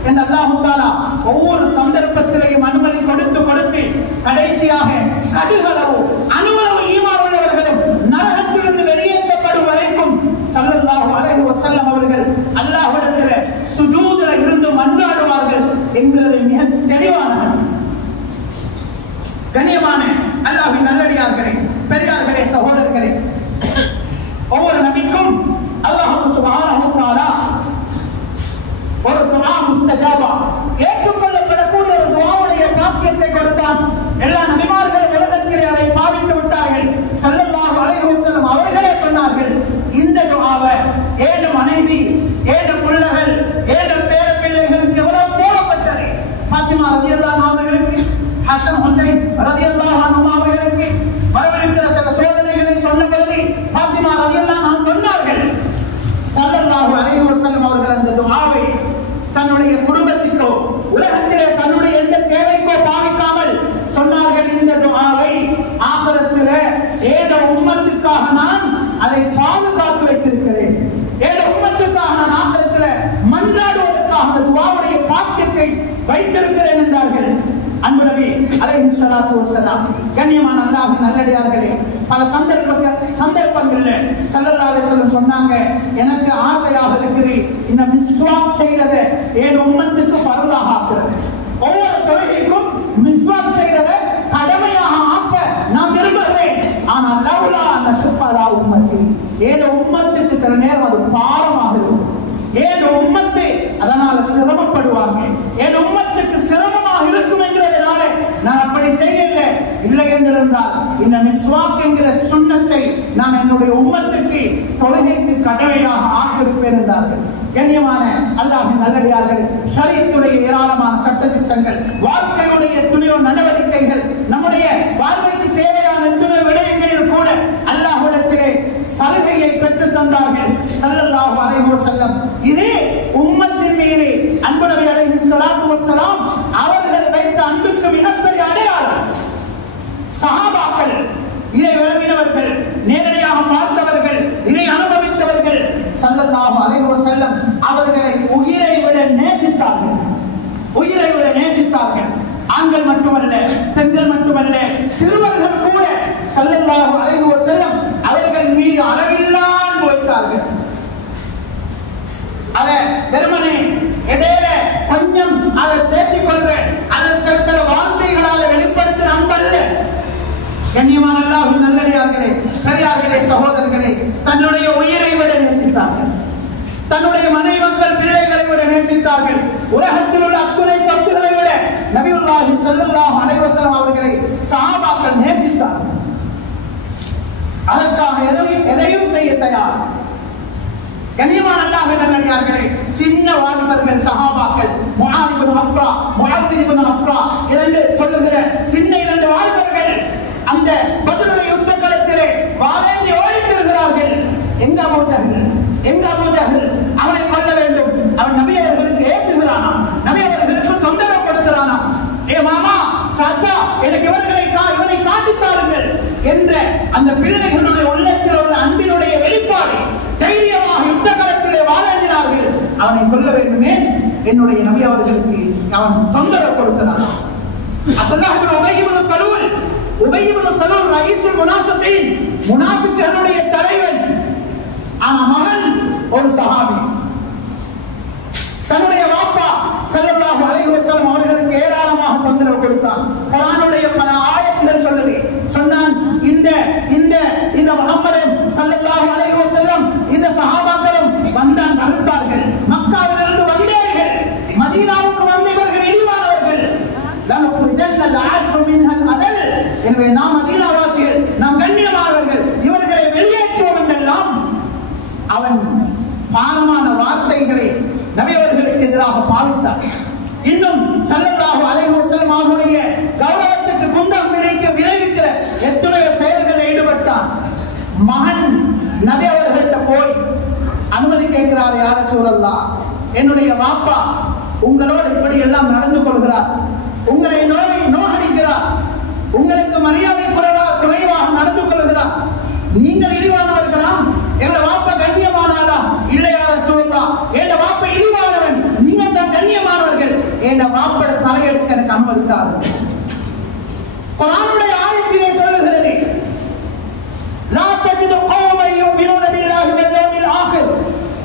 என்று அல்லாஹ் தஆலா ஒவ்வொரு சந்தர்ப்பத்திலேயும் அனுமதி கொடுத்து கடைசியாக கடுகளவு அணுவளவு ஈமான் உள்ளவர்களும் நரகத்திலிருந்து வெளியேற்றப்படும் வரைக்கும் ஸல்லல்லாஹு அலைஹி வஸல்லம் அவர்கள் அல்லாஹ்விடத்தில் சுஜூதில் இருந்து மன்றாடுவார்கள் என்கிறது மிக தெளிவான ஹதீஸ். கண்ணியமான அல்லாஹ்வின் நல்லடியார்களே, பெரியார்களே, சகோதரர்களே, ஒவ்வொரு நபிக்கும் அல்லாஹ் சுப்ஹானஹு வ தஆலா ஒரு துஆ முஸ்தஜாபா, ஏற்றுக்கொள்ளப்படக்கூடிய ஒரு துஆவுடைய பாக்கியத்தை கொடுத்தான். எல்லா நபிமார்களும் உலகத்திலே அதை பாவித்து விட்டார்கள். ஸல்லல்லாஹு அலைஹி வஸல்லம் அவர்களே சொன்னார்கள், இந்த துஆவை ஏழு மனைவி, ஏழு பிள்ளைகள், ஏழு பேர பிள்ளைகளுக்கு எவ்வளவு போடப்பட்டது. ஃபாத்திமா ரலியல்லாஹு அன்ஹா அவர்களுக்கு, ஹசன் ஹுசைன் ரலியல்லாஹு அன்ஹுமா அவர்களுக்கு வரவிருக்கிற சில சோதனைகளை சொன்ன பொழுது ஃபாத்திமா ரலியல்லாஹு அன்ஹா சொன்னார்கள். ஸல்லல்லாஹு அலைஹி வஸல்லம் அவர்கள் அந்த துஆவை தன்னுடைய குடும்பத்திற்கோ உலகத்திலே தன்னுடைய எந்த தேவைக்கோ பாவிக்காமல் சொன்னார்கள், இந்த துஆவை ஆகிரத்திலே ஏழு உம்மத்துக்காக நான் அதை பாதுகாத்து வைத்திருக்கிறேன், ஏழு உம்மத்துக்காக நான் ஆகிரத்திலே மன்றாடுவதற்காக துஆவுடைய பாக்கியத்தை வைத்திருக்கிறேன் என்றார்கள். அன்பு நபி அலைஹிஸ்ஸலாத்து வஸ்ஸலாம். கண்ணியமான அல்லாஹ்வின் நல்லடியார்களே, பல சந்தர்ப்பங்கள்ல ஸல்லல்லாஹு அலைஹி வஸல்லம் சொன்னாங்க, எனக்கு ஆசையாக இருக்குது இந்த மிஸ்வாக் செய்யறதை ஏழு உம்மத்துக்கு பரவாக ஆக்குறது. ஒவ்வொரு தொழுகைக்கும் மிஸ்வாக் செய்யறதை கடமையாக ஆக்க நான் விரும்புகிறேன். ஆனால் லவ்லா நஷுக்கலா உம்மத்தி, ஏழு உம்மத்துக்கு சில நேரம் அது பாரமாக இருக்கும். ஏழு உம்மத்து அதனால சிரமப்படுவாங்க, ஏழு உம்மத்துக்கு சிரமமாக இருக்கும் என்கிறதுனால நான் அப்படி செய்யல. இல்லை என்றிருந்தால் இந்த மிஸ்வாக் என்கிற சுன்னத்தை நான் என்னுடைய உம்மத்துக்கு தொழுகைக்கு கடமையாக ஆக்கியிருப்பேன் என்றார்கள். கண்ணியமான அல்லாஹ்வின் நல்லடியார்களே, ஷரியத்துடைய ஏராளமான சட்டதிட்டங்கள், வாழ்க்கையுடைய துணியோ நடவடிக்கைகள், நம்முடைய வாழ்க்கைக்கு தேவையான துணை விடயங்களில் கூட அல்லாஹ்விடத்திலே சலுகையை பெற்று தந்தார்கள் ஸல்லல்லாஹு அலைஹி வஸல்லம். இது உம்மத்தின் மீது அன்பு நபி அலைஹிஸ்ஸலாத்து வஸ்ஸலாம் அவர்கள் வைத்த அன்புக்கு மிகப்பெரிய அடையாளம். சஹாபாக்கள் இதை விளங்கினவர்கள், நேரடியாக பார்த்தவர்கள், இதை அனுபவித்தவர்கள். ஸல்லல்லாஹு அலைஹி வஸல்லம் அவர்களை உயிரை விட நேசித்தார்கள், உயிரை விட நேசித்தார்கள். ஆண்கள் மட்டுமல்ல, பெண்கள் மட்டுமல்ல, சிறுவர்கள் கூட ஸல்லல்லாஹு அலைஹி வஸல்லம் அவர்கள் மீது அளவில்லா அன்பு வைத்தார்கள். அத வெறுமனே இடையில கொஞ்சம் அதை சேர்த்துக் கொள்ற அல்லது சில வார்த்தைகளால வெளிப்படுத்துற அன்பல்ல. கண்ணியமான அல்லாஹ்வின் நல்லடியார்களே, பெரியார்களே, சகோதரர்களே, தன்னுடைய உயிரை விட நேசித்தார்கள், தன்னுடைய மனைவி மக்கள் பிள்ளைகளை விட நேசித்தார்கள். உலகத்தில் உள்ள அத்துணை சொத்துக்களை விட நபியுல்லாஹி ஸல்லல்லாஹு அலைஹி வஸல்லம் அவர்களை சஹாபாக்கள் நேசித்தார்கள். அதற்காக எதையும் செய்ய தயார். கண்ணியமான அல்லாஹ்வின் நல்லடியார்களே, சின்ன வாலிபர்கள் சஹாபாக்கள் முஆத் இப்னு அஃப்ரா இரண்டு சொல்லுகிற சின்ன இரண்டு வாலிபர்கள் அந்த பத்ருடைய யுத்த களத்திலே வாளேந்தி ஓடித்திருக்கிறார்கள். எங்க அபூ ஜஹல் அவனை கொல்ல வேண்டும், அவன் நபி அவர்களுக்கு ஏசுகிறானா, நபி அவர்களுக்கு தொந்தரவு கொடுக்கிறானா, ஏ மாமா சாச்சா எனக்கு இவனை காட்டித்தாருங்கள் என்ற அந்த பிள்ளைகளுடைய உள்ளத்தில் உள்ள அன்பினுடைய வெளிப்பாடு தைரியமாக யுத்த களத்திலே வாழேந்தினார்கள். அவனை கொல்ல வேண்டுமே, என்னுடைய நபி அவர்களுக்கு அவன் தொந்தரவு கொடுக்கிறானா. அப்துல்லாஹ் இப்னு உபய் இப்னு சலூல் ரயீசுல் முனாஃபிகீன், முனாஃபிக்குகளுடைய தலைவன். ஆனா மகன் ஒரு சஹாபி. தன்னுடைய வாப்பா ஸல்லல்லாஹு அலைஹி வஸல்லம் அவர்களுக்கு ஏராளமாக தொந்தரவு கொடுத்தான். குர்ஆனுடைய பல ஆயத்துகள் சொன்னான் இந்த முஹம்மது ஸல்லல்லாஹு அலைஹி வஸல்லம் இந்த சஹாபாக்களும் வந்தான் மறுத்தார்கள். மக்காவிலிருந்து வந்தேர்கள், மதீனாவுக்கு வந்தவர்கள் இழிவானவர்கள். எனவே நாம் மதீனாவாசிகள், நாம் கண்ணியமானவர்கள், இவர்களை வெளியேற்றுவோம் என்றெல்லாம் அவன் பாரமான வார்த்தைகளை நபி அவர்களுக்கு எதிராக பாவித்தார். இன்னும் ஸல்லல்லாஹு அலைஹி வஸல்லம் அவருடைய கௌரவத்துக்கு குண்டம் விளைவிக்கிற எத்தனையோ செயல்களில் ஈடுபட்டான். மகன் நபி அவர்கள்ட்ட போய் அனுமதி கேட்கிறார், யா ரசூலல்லாஹ், என்னுடைய வாப்பா உங்களோடு இப்படி எல்லாம் நடந்து கொள்கிறார், உங்களை நோகடிக்கிறார், உங்களுக்கு மரியாதை குறைவாக நடந்து கொள்கிறார், நீங்கள் இழிவானவர்களாம், எங்க வாப்பா கண்ணியமானாலா? இல்லையா ரசூலுல்லாஹ், எங்க வாப்பா இழிவானவன், நீங்கள் தான் கண்ணியமானவர்கள், எங்க வாப்பட தலையெடுக்க எனக்கு அனுமதித்தார். குர்ஆனுடைய ஆயத்திலே சொல்லுகிறது, லா தஜிது கௌமன் யுமினூன பில்லாஹி வல் யௌமில் ஆகிர்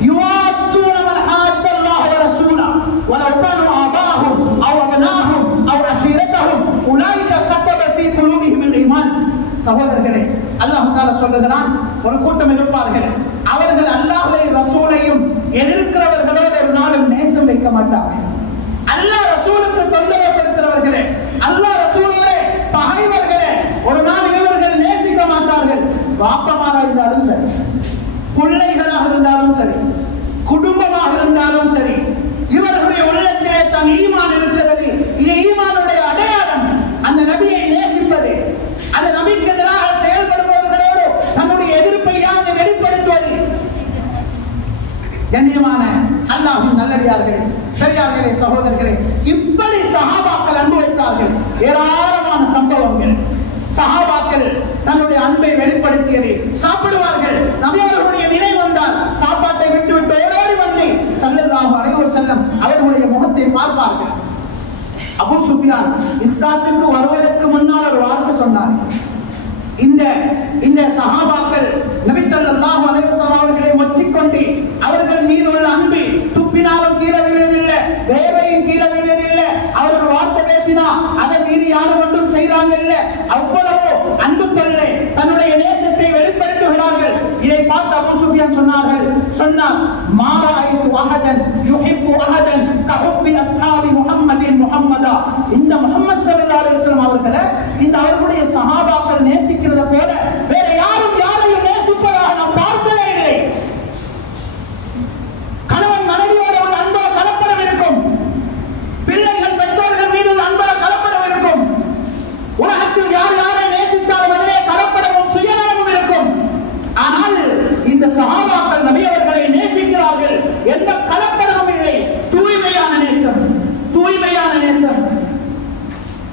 யுவாத்தூன மன் ஹாத்த அல்லாஹ் வ ரசூலஹு வலவ் கானூ ஆபாஹும் அவ் அப்னாஹும் அவ் அஷீரத்தஹும் உலைக கதப ஃபீ குலூபிஹிம் ஈமான். சகோதரர்களே, அல்லாஹ் தஆலா சொல்லுகிறான், ஒரு கூட்டம் இருப்பார்கள், அவர்கள் அல்லாஹ்வை ரசூலையும் எதிர்க்கிறவர்களோடு ஒரு நாளும் நேசம் வைக்க மாட்டார்கள். அல்லாஹ் ரசூலுக்கு தொந்தரவு கொடுக்கிறவர்களே, அல்லாஹ் ரசூலோட பகைவர்களே ஒரு நாள் இவர்கள் நேசிக்க மாட்டார்கள். வாப்பமாக இருந்தாலும் சரி, பிள்ளைகளாக இருந்தாலும் சரி, குடும்பமாக இருந்தாலும் சரி, இவர்களுடைய உள்ளத்திலே தன் ஈமான் இருக்கிறது. இது ஈமானுடைய அடையாளம். அந்த நபியை நேசிப்பது, அந்த நபிக்கு எதிராக செயல்படுபவர்களோடு தன்னுடைய எதிர்ப்பை யாரை வெளிப்படுத்துவது. கண்ணியமான அல்லாஹ்வின் நல்லடியார்களே, பெரியார்களே, சகோதரர்களே, இப்படி சஹாபாக்கள் அன்பு வைத்தார்கள். ஏராளமான சம்பவங்கள். சஹாபாக்கள் தன்னுடைய அன்பை வெளிப்படுத்தியது. சாப்பிடுவார்கள், நபி அவர்களுடைய நினைவு வந்தால் சாப்பாட்டை விட்டுவிட்டு ஓடோடி வந்து ஸல்லல்லாஹு அலைஹி வஸல்லம் அவர்களுடைய முகத்தை பார்ப்பார்கள். அபூ சுஃபியான் இஸ்லாத்துக்கு வருவதற்கு முன்னால் ஒரு வார்த்தை சொன்னார். இந்த சஹாபாக்கள் நபி ஸல்லல்லாஹு அலைஹி வஸல்லம் அவர்களை மொச்சிக்கொண்டு அவர்கள் மீது உள்ள அன்பு துப்பினாலும் கீழே விழுவதில்லை, வேர்வையும் கீழே விழுவதில்லை. அவர்கள் வார்த்தை பேசினா அதை மீறி யாரும் ஒன்றும் செய்யறாங்க இல்ல, அவ்வளவு அன்பு கொள்ளை தன்னுடைய நேசத்தை வெளிப்படுத்துகிறார்கள். இதை பார்த்து அபூ சுஃபியான் சொன்னார், மாராயித்து அஹதன் யுஹிப்பு அஹதன் கஹுப்பி அஸ்ஹாபி முஹம்மதின் முஹம்மதா. இந்த முஹம்மது ஸல்லல்லாஹு அலைஹி வஸல்லம் அவர்களை இந்த அவர்களுடைய சஹாபாக்கள் நேசிக்கிறத போல வேற யாரையும் நேசிப்பதாக நாம் பார்த்ததே இல்லை. கணவன் மனைவியோட உள்ள அன்போட கலப்படம் இருக்கும், பிள்ளைகள் பெற்றோர்கள் மீது உள்ள அன்போட கலப்படம் இருக்கும். உலகத்தில் யாரை நேசித்தாலும் அதிலே கலப்படமும் சுயநலமும் இருக்கும். ஆனால் இந்த சஹாபாக்கள் நபி அவர்களை நேசிக்கிறார்கள். எந்த கலப்படமும் இல்லை. தூய்மையான நேசம்.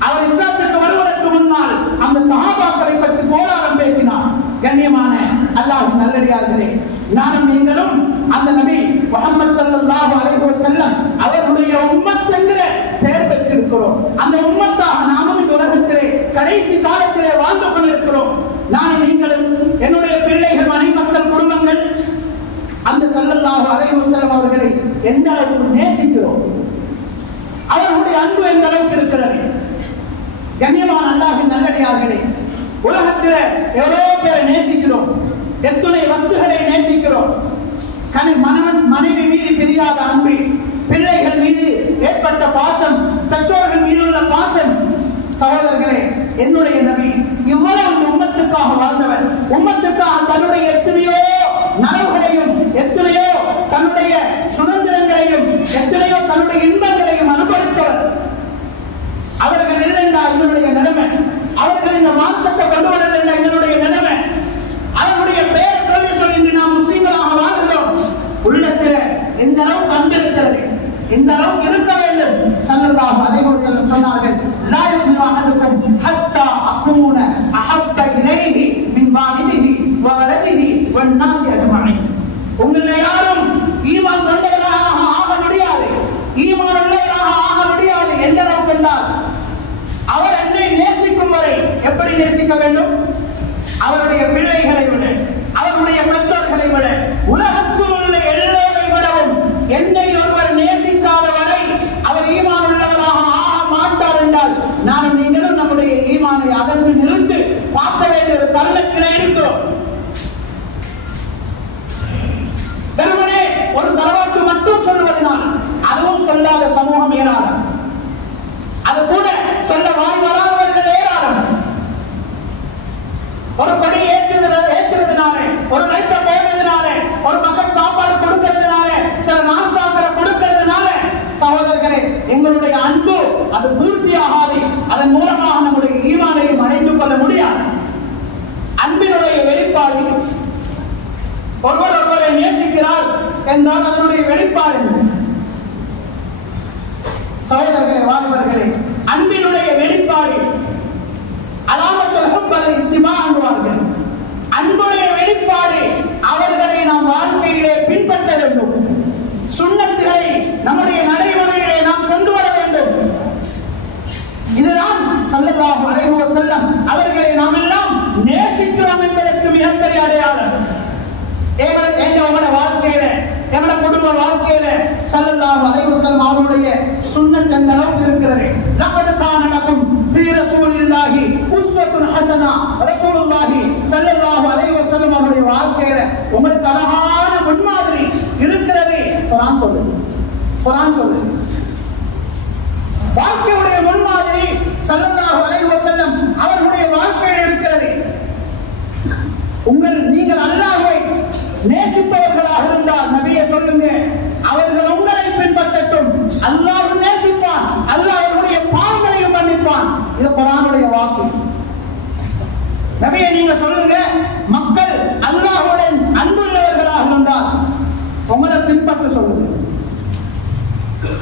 அவர் இஸ்லாத்துக்கு வருவதற்கு முன்னால் அந்த சஹாபாக்களை பற்றி போராடம் பேசினார். கண்ணியமான அல்லாஹ்வின் நல்லடியார்களே, நானும் நீங்களும் அந்த நபி முஹம்மது ஸல்லல்லாஹு அலைஹி வஸல்லம் அவர்களுடைய உம்மத் என்கிற பெயர் பெற்றிருக்கிறோம். அந்த உம்மத்தாக ஸல்லல்லாஹு அலைஹி வஸல்லம் அவர்களை எந்த அளவுக்கு நேசிக்கிறோம், அவர்களுடைய அன்பு எந்த அளவுக்கு இருக்கிறது. கண்ணியமான அல்லாஹ்வின் நல்லடியார்களே, உலகத்தில் எவ்வளவு பேரை நேசிக்கிறோம், எத்தனை வஸ்துகளை நேசிக்கிறோம். மனைவி மீது பிரியாத அன்பு, பிள்ளைகள் மீது ஏற்பட்ட பாசம், பெற்றோர்கள் மீது உள்ள பாசம். சகோதரர்களே, என்னுடைய நபி இவ்வளவு உம்மத்துக்காக வாழ்ந்தவர், உம்மத்துக்காக தன்னுடைய எத்தனையோ நலவுகளையும், எத்தனையோ தன்னுடைய சுதந்திரங்களையும், எத்தனையோ தன்னுடைய இன்பங்களையும் அனுபவித்தவர். அவர்கள் இல்லைண்டா இதனுடைய நிலைமை, அவர்கள் இந்த மாற்றத்தை கொண்டு வரவில்லை இதனுடைய நிலைமை. அவருடைய பெயரை சொல்லி சொல்லி நாம் முஸ்லிம்களாக வாழ்கிறோம். உள்ளத்தில் எந்த அளவுக்கு அன்பு இருக்கிறது, இந்த அளவுக்கு இருக்க வேண்டும். ஸல்லல்லாஹு அலைஹி வஸல்லம் சொன்னார்கள், லா யுமினு அஹதுக்கும் ஹத்தா அகூன அஹப்ப இலைஹி மின் வாலிதிஹி வ வலதிஹி வன் நாஸி அஜ்மஈன். உங்களில் யாரும் ஈமான் கொண்டவராக ஆக முடியாது, ஈமான் உள்ளவராக ஆக முடியாது. எந்த அளவுக்கு என்றால், அவர் என்னை நேசிக்கும் வரை எப்படி நேசிக்க வேண்டும்? அவருடைய பிள்ளைகளை விட, அவருடைய பெற்றோர்களை விட, உலகத்தில் உள்ள எல்லோரை விடவும் என்னை ஒருவர் நேசிக்காத வரை அவர் ஈமான் உள்ளவராக ஆக மாட்டார் என்றால், நானும் நீங்களும் நம்முடைய ஈமானை அதற்கு நிறுத்து பார்க்க வேண்டிய ஒரு தருணத்திலே இருக்கிறோம். வெறுமனே ஒரு சலவாத்து மட்டும் சொல்வதனால் அதுவும் சொல்லாத சமூகம் ஏராளம், அது கூட சொல்ல வாய் வராதவர்கள் ஏராளம். ஒரு படி ஏற்றுறதுனாலே, ஒரு லைட்ட போடுறதுனாலே, ஒரு மக்கள் சாப்பாடு கொடுக்கிறதுனாலே, சில நான் சாப்பிட கொடுக்கிறதுனால, சகோதரர்களே, எங்களுடைய அன்பு அது பூர்த்தியாகாது. அதன் மூலமாக நம்முடைய ஈமானையும் அடைந்து கொள்ள முடியாது. அன்பினுடைய வெளிப்பாடு, ஒருவர் ஒருவரை நேசிக்கிறார் என்றால் அதனுடைய வெளிப்பாடு. சகோதரர்களே, வாலிபர்களே, அன்பினுடைய வெளிப்பாடு அலாமத்துல் ஹுப்பல் இத்திபா என்பார்கள். அன்புடைய வெளிப்பாடு அவர்களை நாம் வாழ்க்கையிலே பின்பற்ற வேண்டும், சுன்னத்துகளை நம்முடைய நடைமுறையிலே நாம் கொண்டு வர வேண்டும். இதுதான் ஸல்லல்லாஹு அலைஹி வஸல்லம் அவர்களை நாம் எல்லாம் நேசிக்கிறோம் என்பதற்கு மிகப்பெரிய அடையாளம். எங்களுடைய வாழ்க்கையில, எங்களுடைய குடும்ப வாழ்க்கையில ஸல்லல்லாஹு அலைஹி வஸல்லம் அவருடைய சுன்னத் எந்த அளவுக்கு இருக்கிறது. லகத் கான லகும் ஃபீ ரசூலில்லாஹி உஸ்வத்துன் ஹஸனா. ரசூலுல்லாஹி ஸல்லல்லாஹு அலைஹி வஸல்லம் அவருடைய வாழ்க்கையில உங்களுக்கு அழகான முன்மாதிரி இருக்கிறது. குர்ஆன் சொல்லுது, குர்ஆன் சொல்லுது. வாழ்க்கையுடைய முன்மாதிரி ஸல்லல்லாஹு அலைஹி வஸல்லம் அவர்களுடைய வாழ்க்கையில் இருக்கிறது. நீங்கள் அல்லாஹ்வை நேசிப்பவர்களாக இருந்தால் நபியே சொல்லுங்க, அவர்கள் உங்களை பின்பற்றட்டும். அல்லாஹ் நேசிப்பான், அல்லாஹ் அவருடைய பாவங்களையும் மன்னிப்பான். இது குர்ஆனுடைய வாக்கு. நபியே நீங்க சொல்லுங்க, மக்கள் அல்லாஹ்வுடன் அன்புள்ளவர்களாக இருந்தால் உங்களை பின்பற்ற சொல்லுங்க.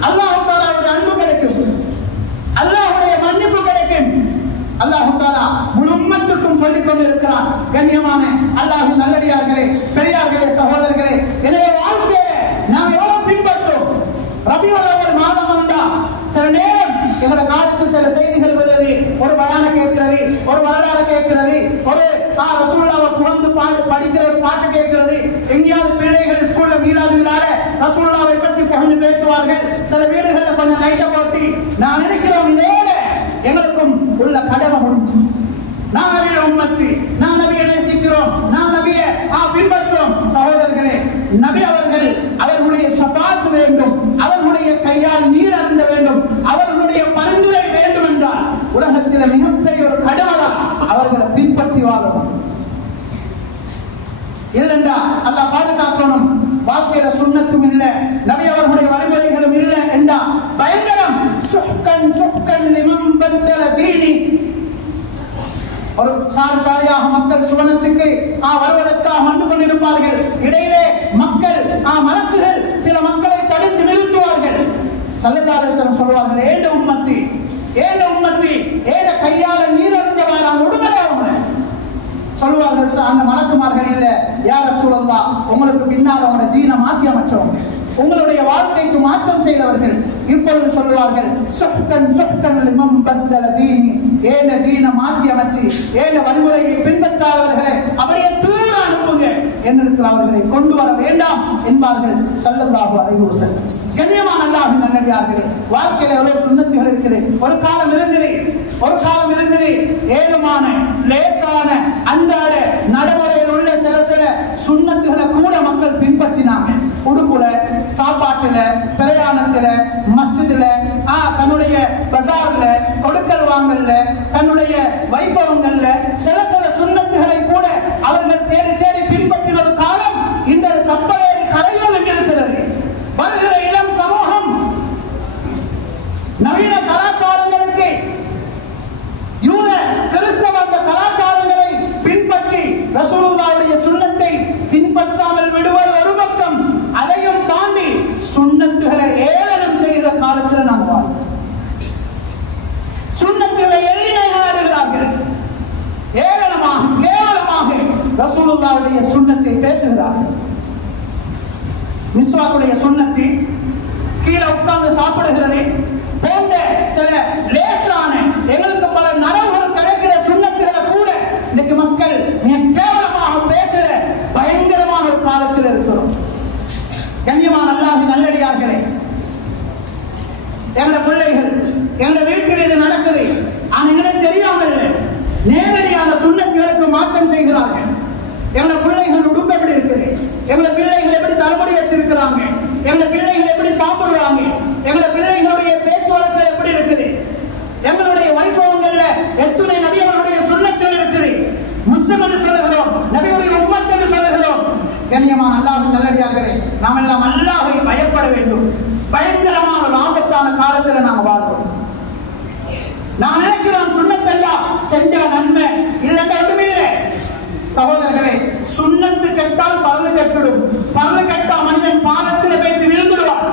அல்லாஹ் தஆலாவுடைய அன்பு கிடைக்கும், அல்லாஹ்வுடைய மன்னிப்பு கிடைக்கும். அல்லாஹ் தஆலா முழு உம்மத்துக்கும் சொல்லிக் கொண்டிருக்கிறான். கண்ணியமான அல்லாஹ்வின் நல்லடியார்களே, பெரியார்களே, சகோதரர்களே, எனவே வாழ்க்கையில நாம் எவ்வளவு பின்பற்றோம். ரபியுல் அவ்வல் மாதம் வந்தா சில நேரம் எங்களோட காலத்து சில செய்திகள் வருது, ஒரு பயான கேட்கிறது, ஒரு வரலாறு கேட்கிறது, ஒரு ரசூலுல்லாஹ்வை புகழ்ந்து படிக்கிற ஒரு பாட்டு கேட்கிறது. எங்கேயாவது பிள்ளைகள் ஸ்கூல்ல மீலாது விழால ரசூலுல்லாஹ்வை பற்றி புகழ்ந்து பேசுவார்கள். சில வீடுகள்ல கொஞ்சம் லைட்டை போட்டு நான் நினைக்கிறோம், இதோட எங்களுக்கும் உள்ள கடமை முடிஞ்சு. நான் நபியை உம்மத்து, நான் நபியை நேசிக்கிறோம், நான் நபியை பின்பற்றோம். சகோதரர்களே, நபி அவர்கள் அவர்களுடைய ஷஃபாத் வேண்டும், அவர்களுடைய கையால் நீர் அருந்த வேண்டும், அவர்களுடைய பரிந்துரை வேண்டும் என்றால் உலகத்தில் மிகப்பெரிய ஒரு கடமை அவர்களை பின்பற்றி வாழணும். இல்லைண்டா அல்லாஹ் பாதுகாக்கணும். வாழ்க்கையில சுன்னத்தும் இல்லை, நபி அவர்களுடைய வழிமுறைகளும் இல்லை என்றா பயங்கரம். சுஹ்கன் சுஹ்கன் லிமன் பத்தல தீனி. ஒரு சாரியாக மக்கள் சுவனத்துக்கு வருவதற்காக வந்து கொண்டிருப்பார்கள். இடையிலே மக்கள் மலக்குகள் சில மக்களை தடுத்து நிறுத்துவார்கள். ஸல்லல்லாஹு அலைஹி வஸல்லம் சொல்வார்கள், ஏண்ட உம்மத்தி, ஏண்ட உம்மத்தி, ஏண்ட கையால நீர் அருந்தவாரா உடுமையாவங்க சொல்வார்கள். அந்த மலக்குமார்கள் இல்ல, யா ரசூலல்லாஹ், உங்களுக்கு பின்னால் அவங்களோட தீனை மாற்றி அமைச்சவங்க, உங்களுடைய வாழ்க்கை வாழ்க்கைக்கு மாற்றம் செய்தவர்கள் இப்பொழுது சொல்வார்கள் சுஹ்கன் சுஹ்கன் லிமன் பத்தல தீனி, ஏன தீன மாற்றி அமைச்சு ஏன வழிமுறையை பின்பற்றாதவர்களை அப்படியே தூர அனுப்புங்க என்று அவர்களை கொண்டு வர வேண்டாம் என்பார்கள் ஸல்லல்லாஹு அலைஹி வஸல்லம். கண்ணியமான அல்லாஹ்வின் நல்லடியார்களே, வாழ்க்கையில எவ்வளவு சுன்னத்துகள் இருக்குது. ஒரு காலம் இருந்தது ஏழுமான லேசான அன்றாட நடைமுறையில் உள்ள சில சுன்னத்துகளை கூட மக்கள் பின்பற்றினாங்க. உடுப்புல, சாப்பாட்டுல, பிரயாணத்துல, மஸ்ஜிதுல, தன்னுடைய பஜார்ல, கொடுக்கல் வாங்கல்ல, தன்னுடைய வைபவங்கள்ல சில சுன்னத்துகளை கூட அவர்கள் தேடி தேடி பின்பற்றின ஒரு காலம் இந்த கப்பலேறி கரையோடு இருக்கிறது. வருகிற இளம் சமூகம் நவீன கலாச்சாரங்களுக்கு யூத கிறிஸ்தவ கலாச்சாரங்களை பின்பற்றி ரசூலுல்லாஹ்வுடைய சுன்னத்தை பின்பற்றாமல் விடுவது ஒரு பக்கம், அதையும் தாண்டி சுன்னத்துகளை ஏளனம் செய்கிற காலத்தில் நாம் வாழ்கிறோம். சுன்னத்துகளை எள்ளினையாடுகிறார்கள், ஏளனமாக கேவலமாக ரசூலுல்லாஹ்வுடைய சுன்னத்தை பேசுகிறார்கள். மிஸ்வாக்குடைய சுன்னத்தை கீழே உட்கார்ந்து சாப்பிடுகிறது போன்ற சில லேசான எங்களுக்கு பல நலவுகள் கிடைக்கிற சுன்னத்துகளை கூட இன்னைக்கு மக்கள் கேவலமாக பேசுற பயங்கரமான ஒரு காலத்தில் இருக்கிறோம். கண்ணியமான அல்லாஹ்வின் நல்லடியார்களே, எங்க பிள்ளைகள் எங்க வீட்டில் இது நடக்குது, ஆனா எங்களுக்கு தெரியாமல் நேரடியான சுன்னத்துகளுக்கு மாற்றம் செய்கிறார்கள். எங்க பிள்ளைகள் உடுப்பு எப்படி இருக்குது, எங்க பிள்ளைகள் எப்படி தலைமுடி வைத்திருக்கிறாங்க, எங்க பிள்ளைகள் எப்படி சாப்பிடுறாங்க, எங்க பிள்ளைகளுடைய பேச்சு வழக்கு எப்படி இருக்குது, எங்களுடைய வைபவங்கள்ல எத்தனை நபியவர்களுடைய சுன்னத்துகள் இருக்குது. முஸ்லிம் என்று சொல்லுகிறோம், நபியுடைய உம்மத் என்று சொல்லுகிறோம். கண்ணியமான அல்லாஹ்வின் நல்லடியார்களே, நாம் எல்லாம் அல்லாஹ்வை பயப்பட வேண்டும். பயங்கரமான ஆபத்தான காலத்துல நாங்கள் வாழ்றோம். நான் நினைக்கிறோம் சுன்னத்தெல்லாம் செஞ்ச நன்மை இல்லைன்னா ஒன்றுமே இல்லை. சகோதரர்களே, சுன்னத்து கெட்டால் பரலு கெட்டுடும், பரலு கெட்டா மனிதன் பாவத்தில் வைத்து விழுந்துடுவான்.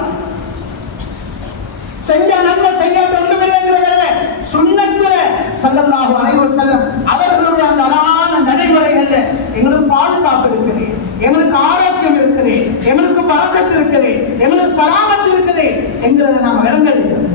செஞ்ச நன்மை செய்யாத ஒன்றுமில்லைங்கிறதில்லை. சுன்னத்துல ஸல்லல்லாஹு அலைஹி வஸல்லம் அவர்களுடைய அந்த அழகான நடைமுறைகள்ல எங்களுக்கு பாதுகாப்பு இருக்குது, எங்களுக்கு ஆரோக்கியம் இருக்குது, எங்களுக்கு பரக்கத்து இருக்குது, எங்களுக்கு சலாமத்து இருக்குது என்கிறத நாம் விளங்கடிக்கிறோம்.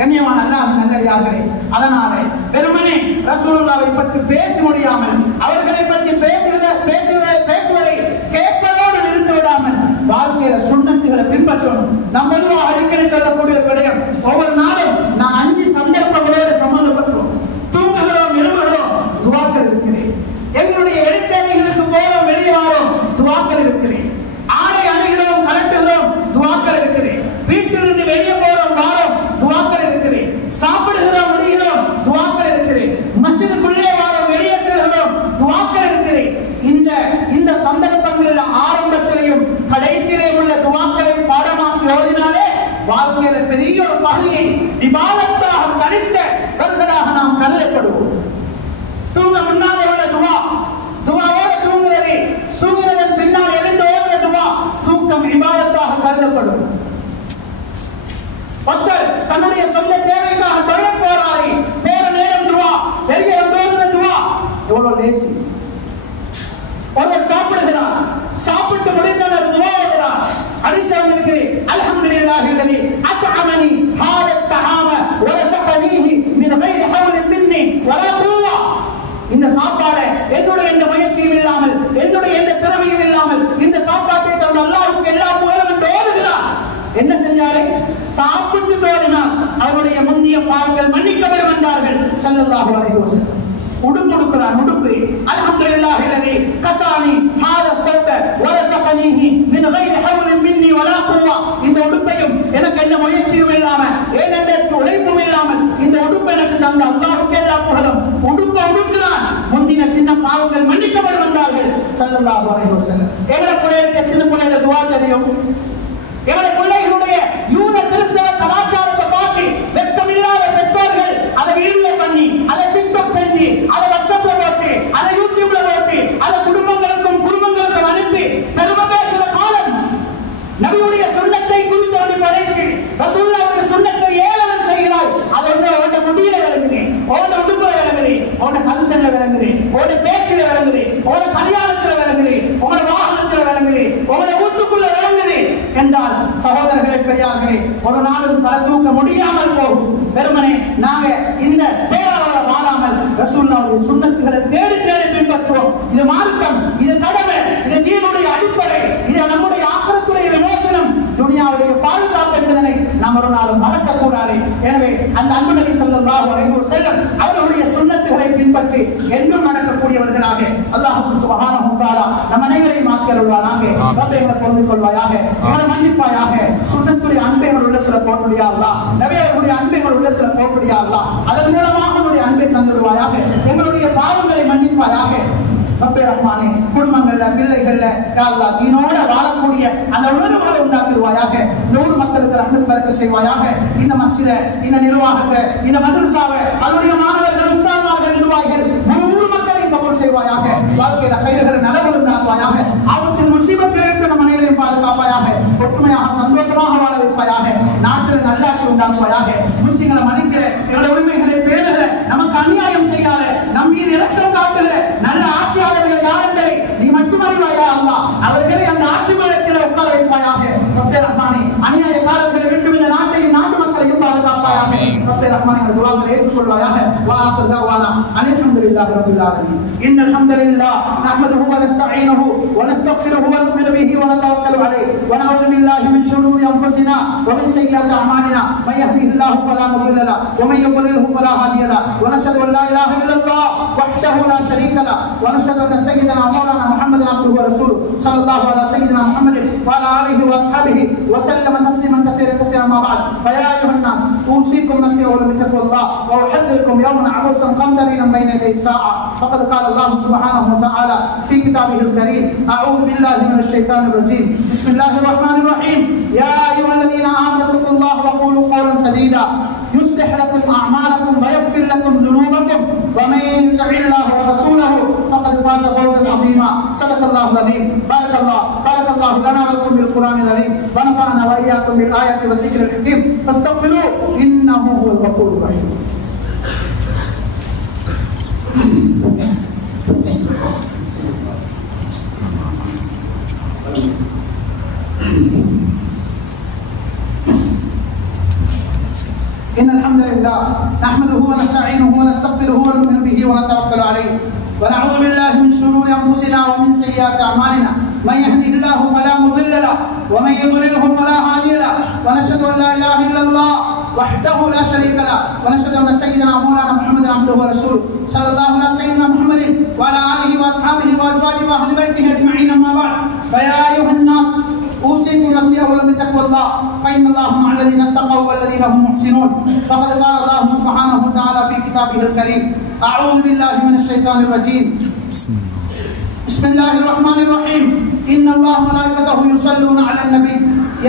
கண்ணியமான அல்லாஹ்வின் நல்லடியார்களே, அதனால வெறுமனே ரசூலுல்லாஹ்வை பற்றி பேச முடியாமல், அவர்களை பற்றி பேசுவதை கேட்பதோடு நிறுத்தி விடாமல் வாழ்க்கையில சுன்னத்துகளை பின்பற்றணும். நம்ம அடிக்கடி சொல்லக்கூடிய ஒரு விடயம், ஒவ்வொரு நாளும் நாம் 5 சந்தர்ப்பங்களோடு சம்பந்தப்பட்டோம். தூங்குகிறோம், எழும்புகிறோம், துவாக்கள் இருக்கிறேன். எங்களுடைய வெளித்தேவைகளுக்கு போறோம், வெளியே வாரோம், துவாக்கள் இருக்கிறேன். ஆடை அணுகிறோம், கலட்டுகிறோம், துவாக்கள் இருக்கிறேன். வீட்டிலிருந்து வெளியே போறோம், வாரோம், துவாக்கள் இருக்கிறேன். சாப்பிடுகிறோம், முடிகிறோம், துவாக்கள் இருக்கிறேன். மஸ்ஜிதுக்குள்ளே வாரோம், வெளியே செல்கிறோம், துவாக்கள் இருக்கிறேன். இந்த சந்தர்ப்பங்களில் ஆரம்பத்திலையும் கடைசியிலையும் உள்ள துவாக்களை பாடமாக்கி ஓதினாலே வாழ்க்கையில பெரிய ஒரு பகுதியை இபாதத்தாக கழித்தவர்களாக நாம் கருதப்படுவோம். தூங்க முன்னாலே உள்ள துவாவோட தூங்குவதன் பின்னால் எழுந்து ஓடுற துவா தூக்கம் இபாதத்தாக கருதப்படும். ஒருத்தர் தன்னுடைய சொந்த தேவைக்காக தொழில் போறாரு, போற நேரம் துவா, வெளியே வந்து துவா, எவ்வளவு லேசி. ஒருவர் சாப்பிடுகிறார், சாப்பிட்டு முடிந்தவர் துவா ஓதுகிறார். ஹதீஸ் வந்திருக்கு, அல்ஹம்துலில்லாஹி அல்லதி அத்அமனி ஹாத தஆம வ ரஸகனிஹி மின் கைரி ஹவ்லின் மின்னி வலா குவா. இந்த சாப்பாடை என்னுடைய எந்த முயற்சியும் இல்லாமல், என்னுடைய எந்த திறமையும் இல்லாமல் இந்த சாப்பாட்டை தன் அல்லாஹ்வுக்கு எல்லா புகழும் என்று ஓதுகிறார். என்ன செஞ்சாரு? சாப்பிட்டு ஓதினார். அவருடைய முன்னிய பாவங்கள் மன்னிக்கப்படும் என்றார்கள் ஸல்லல்லாஹு அலைஹி வஸல்லம். உடுப்புடுக்கிறான், உடுப்பு அல்ஹம்துலில்லாஹி அல்லதி கஸானி ஹாத தௌப வ ரஸகனிஹி மின் கைரி ஹவ்லின் மின்னி வலா குவா. இந்த உடுப்பையும் எனக்கு எந்த முயற்சியும் இல்லாமல், ஏனென்ற உழைப்பும் இல்லாமல் இந்த உடுப்பு எனக்கு தந்த அல்லாஹ்வுக்கு எல்லா புகழும். உடுப்பை உடுக்கிறான், முன்னின சின்ன பாவங்கள் மன்னிக்கப்படும் என்றார்கள் ஸல்லல்லாஹு அலைஹி வஸல்லம். எங்கட பிள்ளைகளுக்கு எத்தனை பிள்ளைகள் துஆ தெரியும்? எங்களுடைய பிள்ளைகளுடைய யூத கிறிஸ்தவ கலாச்சாரத்தை பார்த்து வெட்கமில்லாத பெற்றோர்கள் அதை வீடியோ பண்ணி, அதை டிக்டாக் செஞ்சு, அதை வாட்ஸ்அப்ல போட்டு, அதை யூடியூப்ல போட்டு, அதை குடும்பங்களுக்கும் அனுப்பி பெருமை பேசுற காலம். நபியுடைய சுன்னத்தை குறித்து படைத்து ரசூலுல்லாஹ்வுடைய சுன்னத்தை ஏளனம் செய்கிறாய். அதை உன்னை முடியல விளங்குறேன், உன்னை உடுப்புல விளங்குறேன், உன்னை கல்சன்ல விளங்குறேன், உன்னை பேச்சில விளங்குறேன், உன்னை கல்யாணத்துல விளங்குறேன். உங்களோட வாகனத்தில் விளங்குது, உங்களோட வீட்டுக்குள்ள விளங்குது என்றால் சகோதரர்களே, பெரியார்களே, ஒரு நாளும் தலை தூக்க முடியாமல் போகும். பெருமனே, நாங்க இந்த பேராளர் வாழாமல் ரசூலுல்லாஹ்வுடைய சுன்னத்துகளை தேடி தேடி பின்பற்றுவோம். இது மார்க்கம், இது கடமை, இது தீனுடைய அடிப்படை, இது நம்முடைய ஆகிரத்துடைய விமோசனம், துனியாவுடைய பாதுகாப்பு என்பதனை நாம் ஒரு நாளும் மறக்கக்கூடாது. எனவே அந்த அன்பு நபி ஸல்லல்லாஹு அலைஹி வஸல்லம் அவர்களுடைய சுன்னத்துகளை பின்பற்றி என்றும் நடக்கக்கூடியவர்களாக அல்லாஹ் சுப்ஹானஹு வ தஆலா நம் அனைவரையும் ஆக்கியருள்வானாக. ரப்பே எங்களை பொறுத்துக் கொள்வாயாக, எங்களை மன்னிப்பாயாக. சுன்னத்துடைய அன்பைகள் உள்ளத்தில் போட்டுடைய அல்லாஹ், நபியர்களுடைய அன்பைகள் உள்ளத்தில் போட்டுடைய அல்லாஹ், அதன் மூலமாக நம்முடைய அன்பை தந்துடுவாயாக. எங்களுடைய பாவங்களை மன்னிப்பாயாக. ரப்பே ரஹ்மானே, குடும்பங்கள்ல பிள்ளைகள்ல அல்லாஹ் தீனோட வாழக்கூடிய அந்த உணர்வுகளை உண்டாக்குவாயாக. நூறு மக்களுக்கு ரஹ்மத் பரக்கத் செய்வாயாக. இந்த மஸ்ஜித, இந்த நிர்வாகத்தை, இந்த மதரசாவை, அதனுடைய மாணவர்கள், உஸ்தாத்மார்கள், நிர்வாகிகள், முழு மக்களையும் கபூல் செய்வாயாக. வாழ்க்கையில கைதுகளை நலவுகள் உண்டாக்குவாயாக. ஆபத்தில் முசீபத்தில் நம் அனைவரையும் பாதுகாப்பாயாக. ஒற்றுமையாக சந்தோஷமாக வாழ வைப்பாயாக. நாட்டில் நல்லாட்சி உண்டாக்குவாயாக. முஸ்லிம்களை மதிக்கிற, எங்களுடைய உரிமைகளை பேணுகிற, நமக்கு அநியாயம் செய்யாத, நம் மீது இரக்கம் காட்டுகிற நல்ல ஆட்சியாளர்கள் யார் என்பதை நீ மட்டும் அறிவாயா அல்லாஹ். அவர்களை அந்த ஆட்சி மன்றத்தில் உட்கார வைப்பாயாக. ரப்பே ரஹ்மானே, அநியாயக்காரர்களை விட்டு இந்த நாட்டையும் நாட்டு மக்களையும் பாதுகாப்பாயாக. ரப்பே ரஹ்மானே, எங்கள் துஆக்களை ஏற்றுக்கொள்வாயாக. வா ஆகிரு தஅவானா அல்ஹம்துலில்லாஹி ரப்பில் ஆலமீன். இன்னல் ஹம்தலில்லாஹ் நஹ்மதுஹு வ நஸ்தஈனுஹு வ நஸ்தக்ஃபிருஹு வ நு'மினு பிஹி வ நதவக்கலு அலைஹி வ நஅூது பில்லாஹி மின் ஷுரூரி அன்ஃபுஸினா வ மின் ஸய்யிஆத்தி அஅமாலினா மை யஹ்திஹில்லாஹு ஃபலா முضل له ومن يضلله فلا هادي له ونشهد ان لا اله الا الله وحده لا شريك له ونشهد ان سيدنا مولانا محمد عبده ورسوله صلى الله على سيدنا محمد وعلى اله واصحابه وسلم تسليما كثيرا ما بعد. فيا ايها الناس اوصيكم نفسي اولا بتقوى الله واحذركم يوما عبوسا قمطريرا بين يدي الساعه. فقد قال الله سبحانه وتعالى في كتابه الكريم: اعوذ بالله من الشيطان الرجيم، بسم الله الرحمن الرحيم. يا ايها الذين امنوا اتقوا الله وقولوا قولا سديدا يصلح لكم اعمالكم ويغفر لكم ذنوبكم ومن يطع الله ورسوله فقد فاز فوزا عظيما. صدق الله العظيم. بارك الله لنا ولكم بالقران العظيم ونفعنا واياكم بالايات والذكر الحكيم فاستغفروه انه هو الغفور الرحيم. إن الحمد لله نحمده ونستعينه ونستغفره ونؤمن به ونتوكل عليه ونعوذ بالله من شرور أنفسنا ومن سيئات أعمالنا. من يهده الله فلا مضل له ومن يضلله فلا هادي له ونشهد أن لا إله إلا الله وحده لا شريك له ونشهد أن سيدنا مولانا محمد عبده ورسوله صلى الله على سيدنا محمد وعلى آله وأصحابه وأزواجه وأهل بيته أجمعين. أما بعد، فيا أيها الناس أوصيكم نفسي أولا بتقوى الله فإن الله مع الذين اتقوا والذين هم محسنون. فقد قال الله سبحانه وتعالى في كتابه الكريم: أعوذ بالله من الشيطان الرجيم، بسم الله الرحمن الرحيم. إن الله وملائكته يصلون على النبي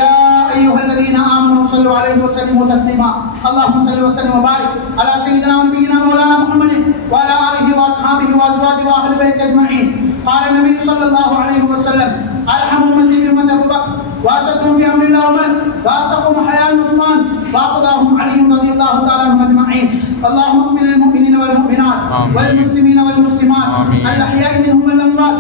يا أيها الذين آمنوا صلوا عليه وسلموا تسليما. اللهم صل وسلم وبارك على سيدنا ونبينا مولانا محمد وعلى آله وأصحابه وأزواجه وأهل بيته أجمعين. قال النبي صلى الله عليه وسلم: أرحم أمتي بأمة أبو بكر وأشدهم في أمر الله عمر وأصدقهم حياء عثمان وأقضاهم علي رضي الله تعالى عنهم أجمعين. اللهم اغفر للمؤمنين والمؤمنات والمسلمين والمسلمات الأحياء منهم والأموات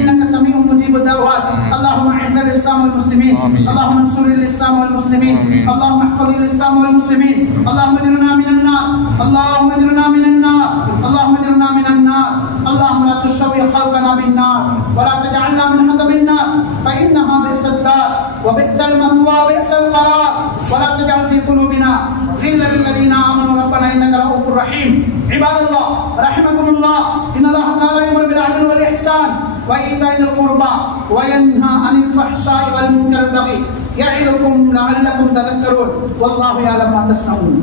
إنك سميع مجيب الدعوات. اللهم أعز الإسلام والمسلمين، اللهم انصر الإسلام والمسلمين، اللهم احفظ الإسلام والمسلمين. اللهم اجرنا من النار، اللهم اجرنا من النار، اللهم اجرنا من النار. اللهم لا تشوي خلقنا بالنار ولا تجعلنا من حطب النار فإنها بئس الدار وبئس المثوى وبئس القرار. ولا تجعل في قلوبنا غلا للذين آمنوا ربنا إنك رؤوف رحيم. عباد الله رحمكم الله، إن الله تعالى يأمر بالعدل والإحسان وإيتاء ذي القربى وينهى عن الفحشاء والمنكر والبغي يعظكم لعلكم تذكرون. والله يعلم ما تصنعون.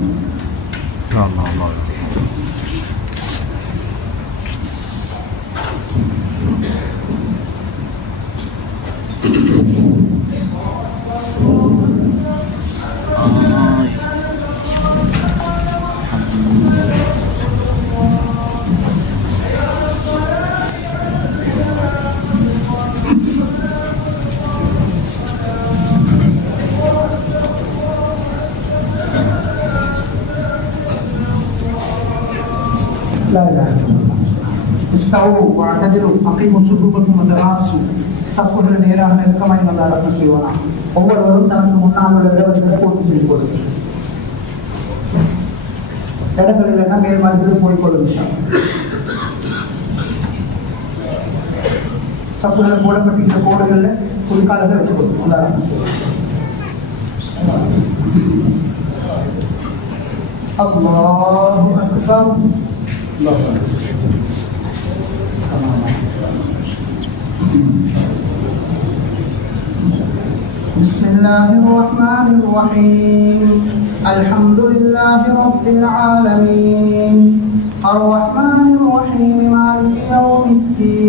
لا إله إلا الله. இஸ்தவு வஅதலு அகீமு சுஃபூஃபக்கும் வதராசு சஃபுகள் நேராக நெருக்கமாய் வந்தார்கள் சொல்லுவானா. ஒவ்வொருவரும் தனக்கு முன்னால் உள்ள இடங்களை போட்டு செஞ்சு கொள்ளுங்க. இடங்கள் இல்லைன்னா மேல் மாதிரி போய்கொள்ளும் விஷயம். சஃபுகள் போடப்பட்டிருக்கிற கோடுகளில் குளிக்காலத்தை வச்சு கொடுக்கும். அல்லாஹு அக்பர். بسم الله الرحمن الرحيم الحمد لله رب العالمين الرحمن الرحيم مالك يوم الدين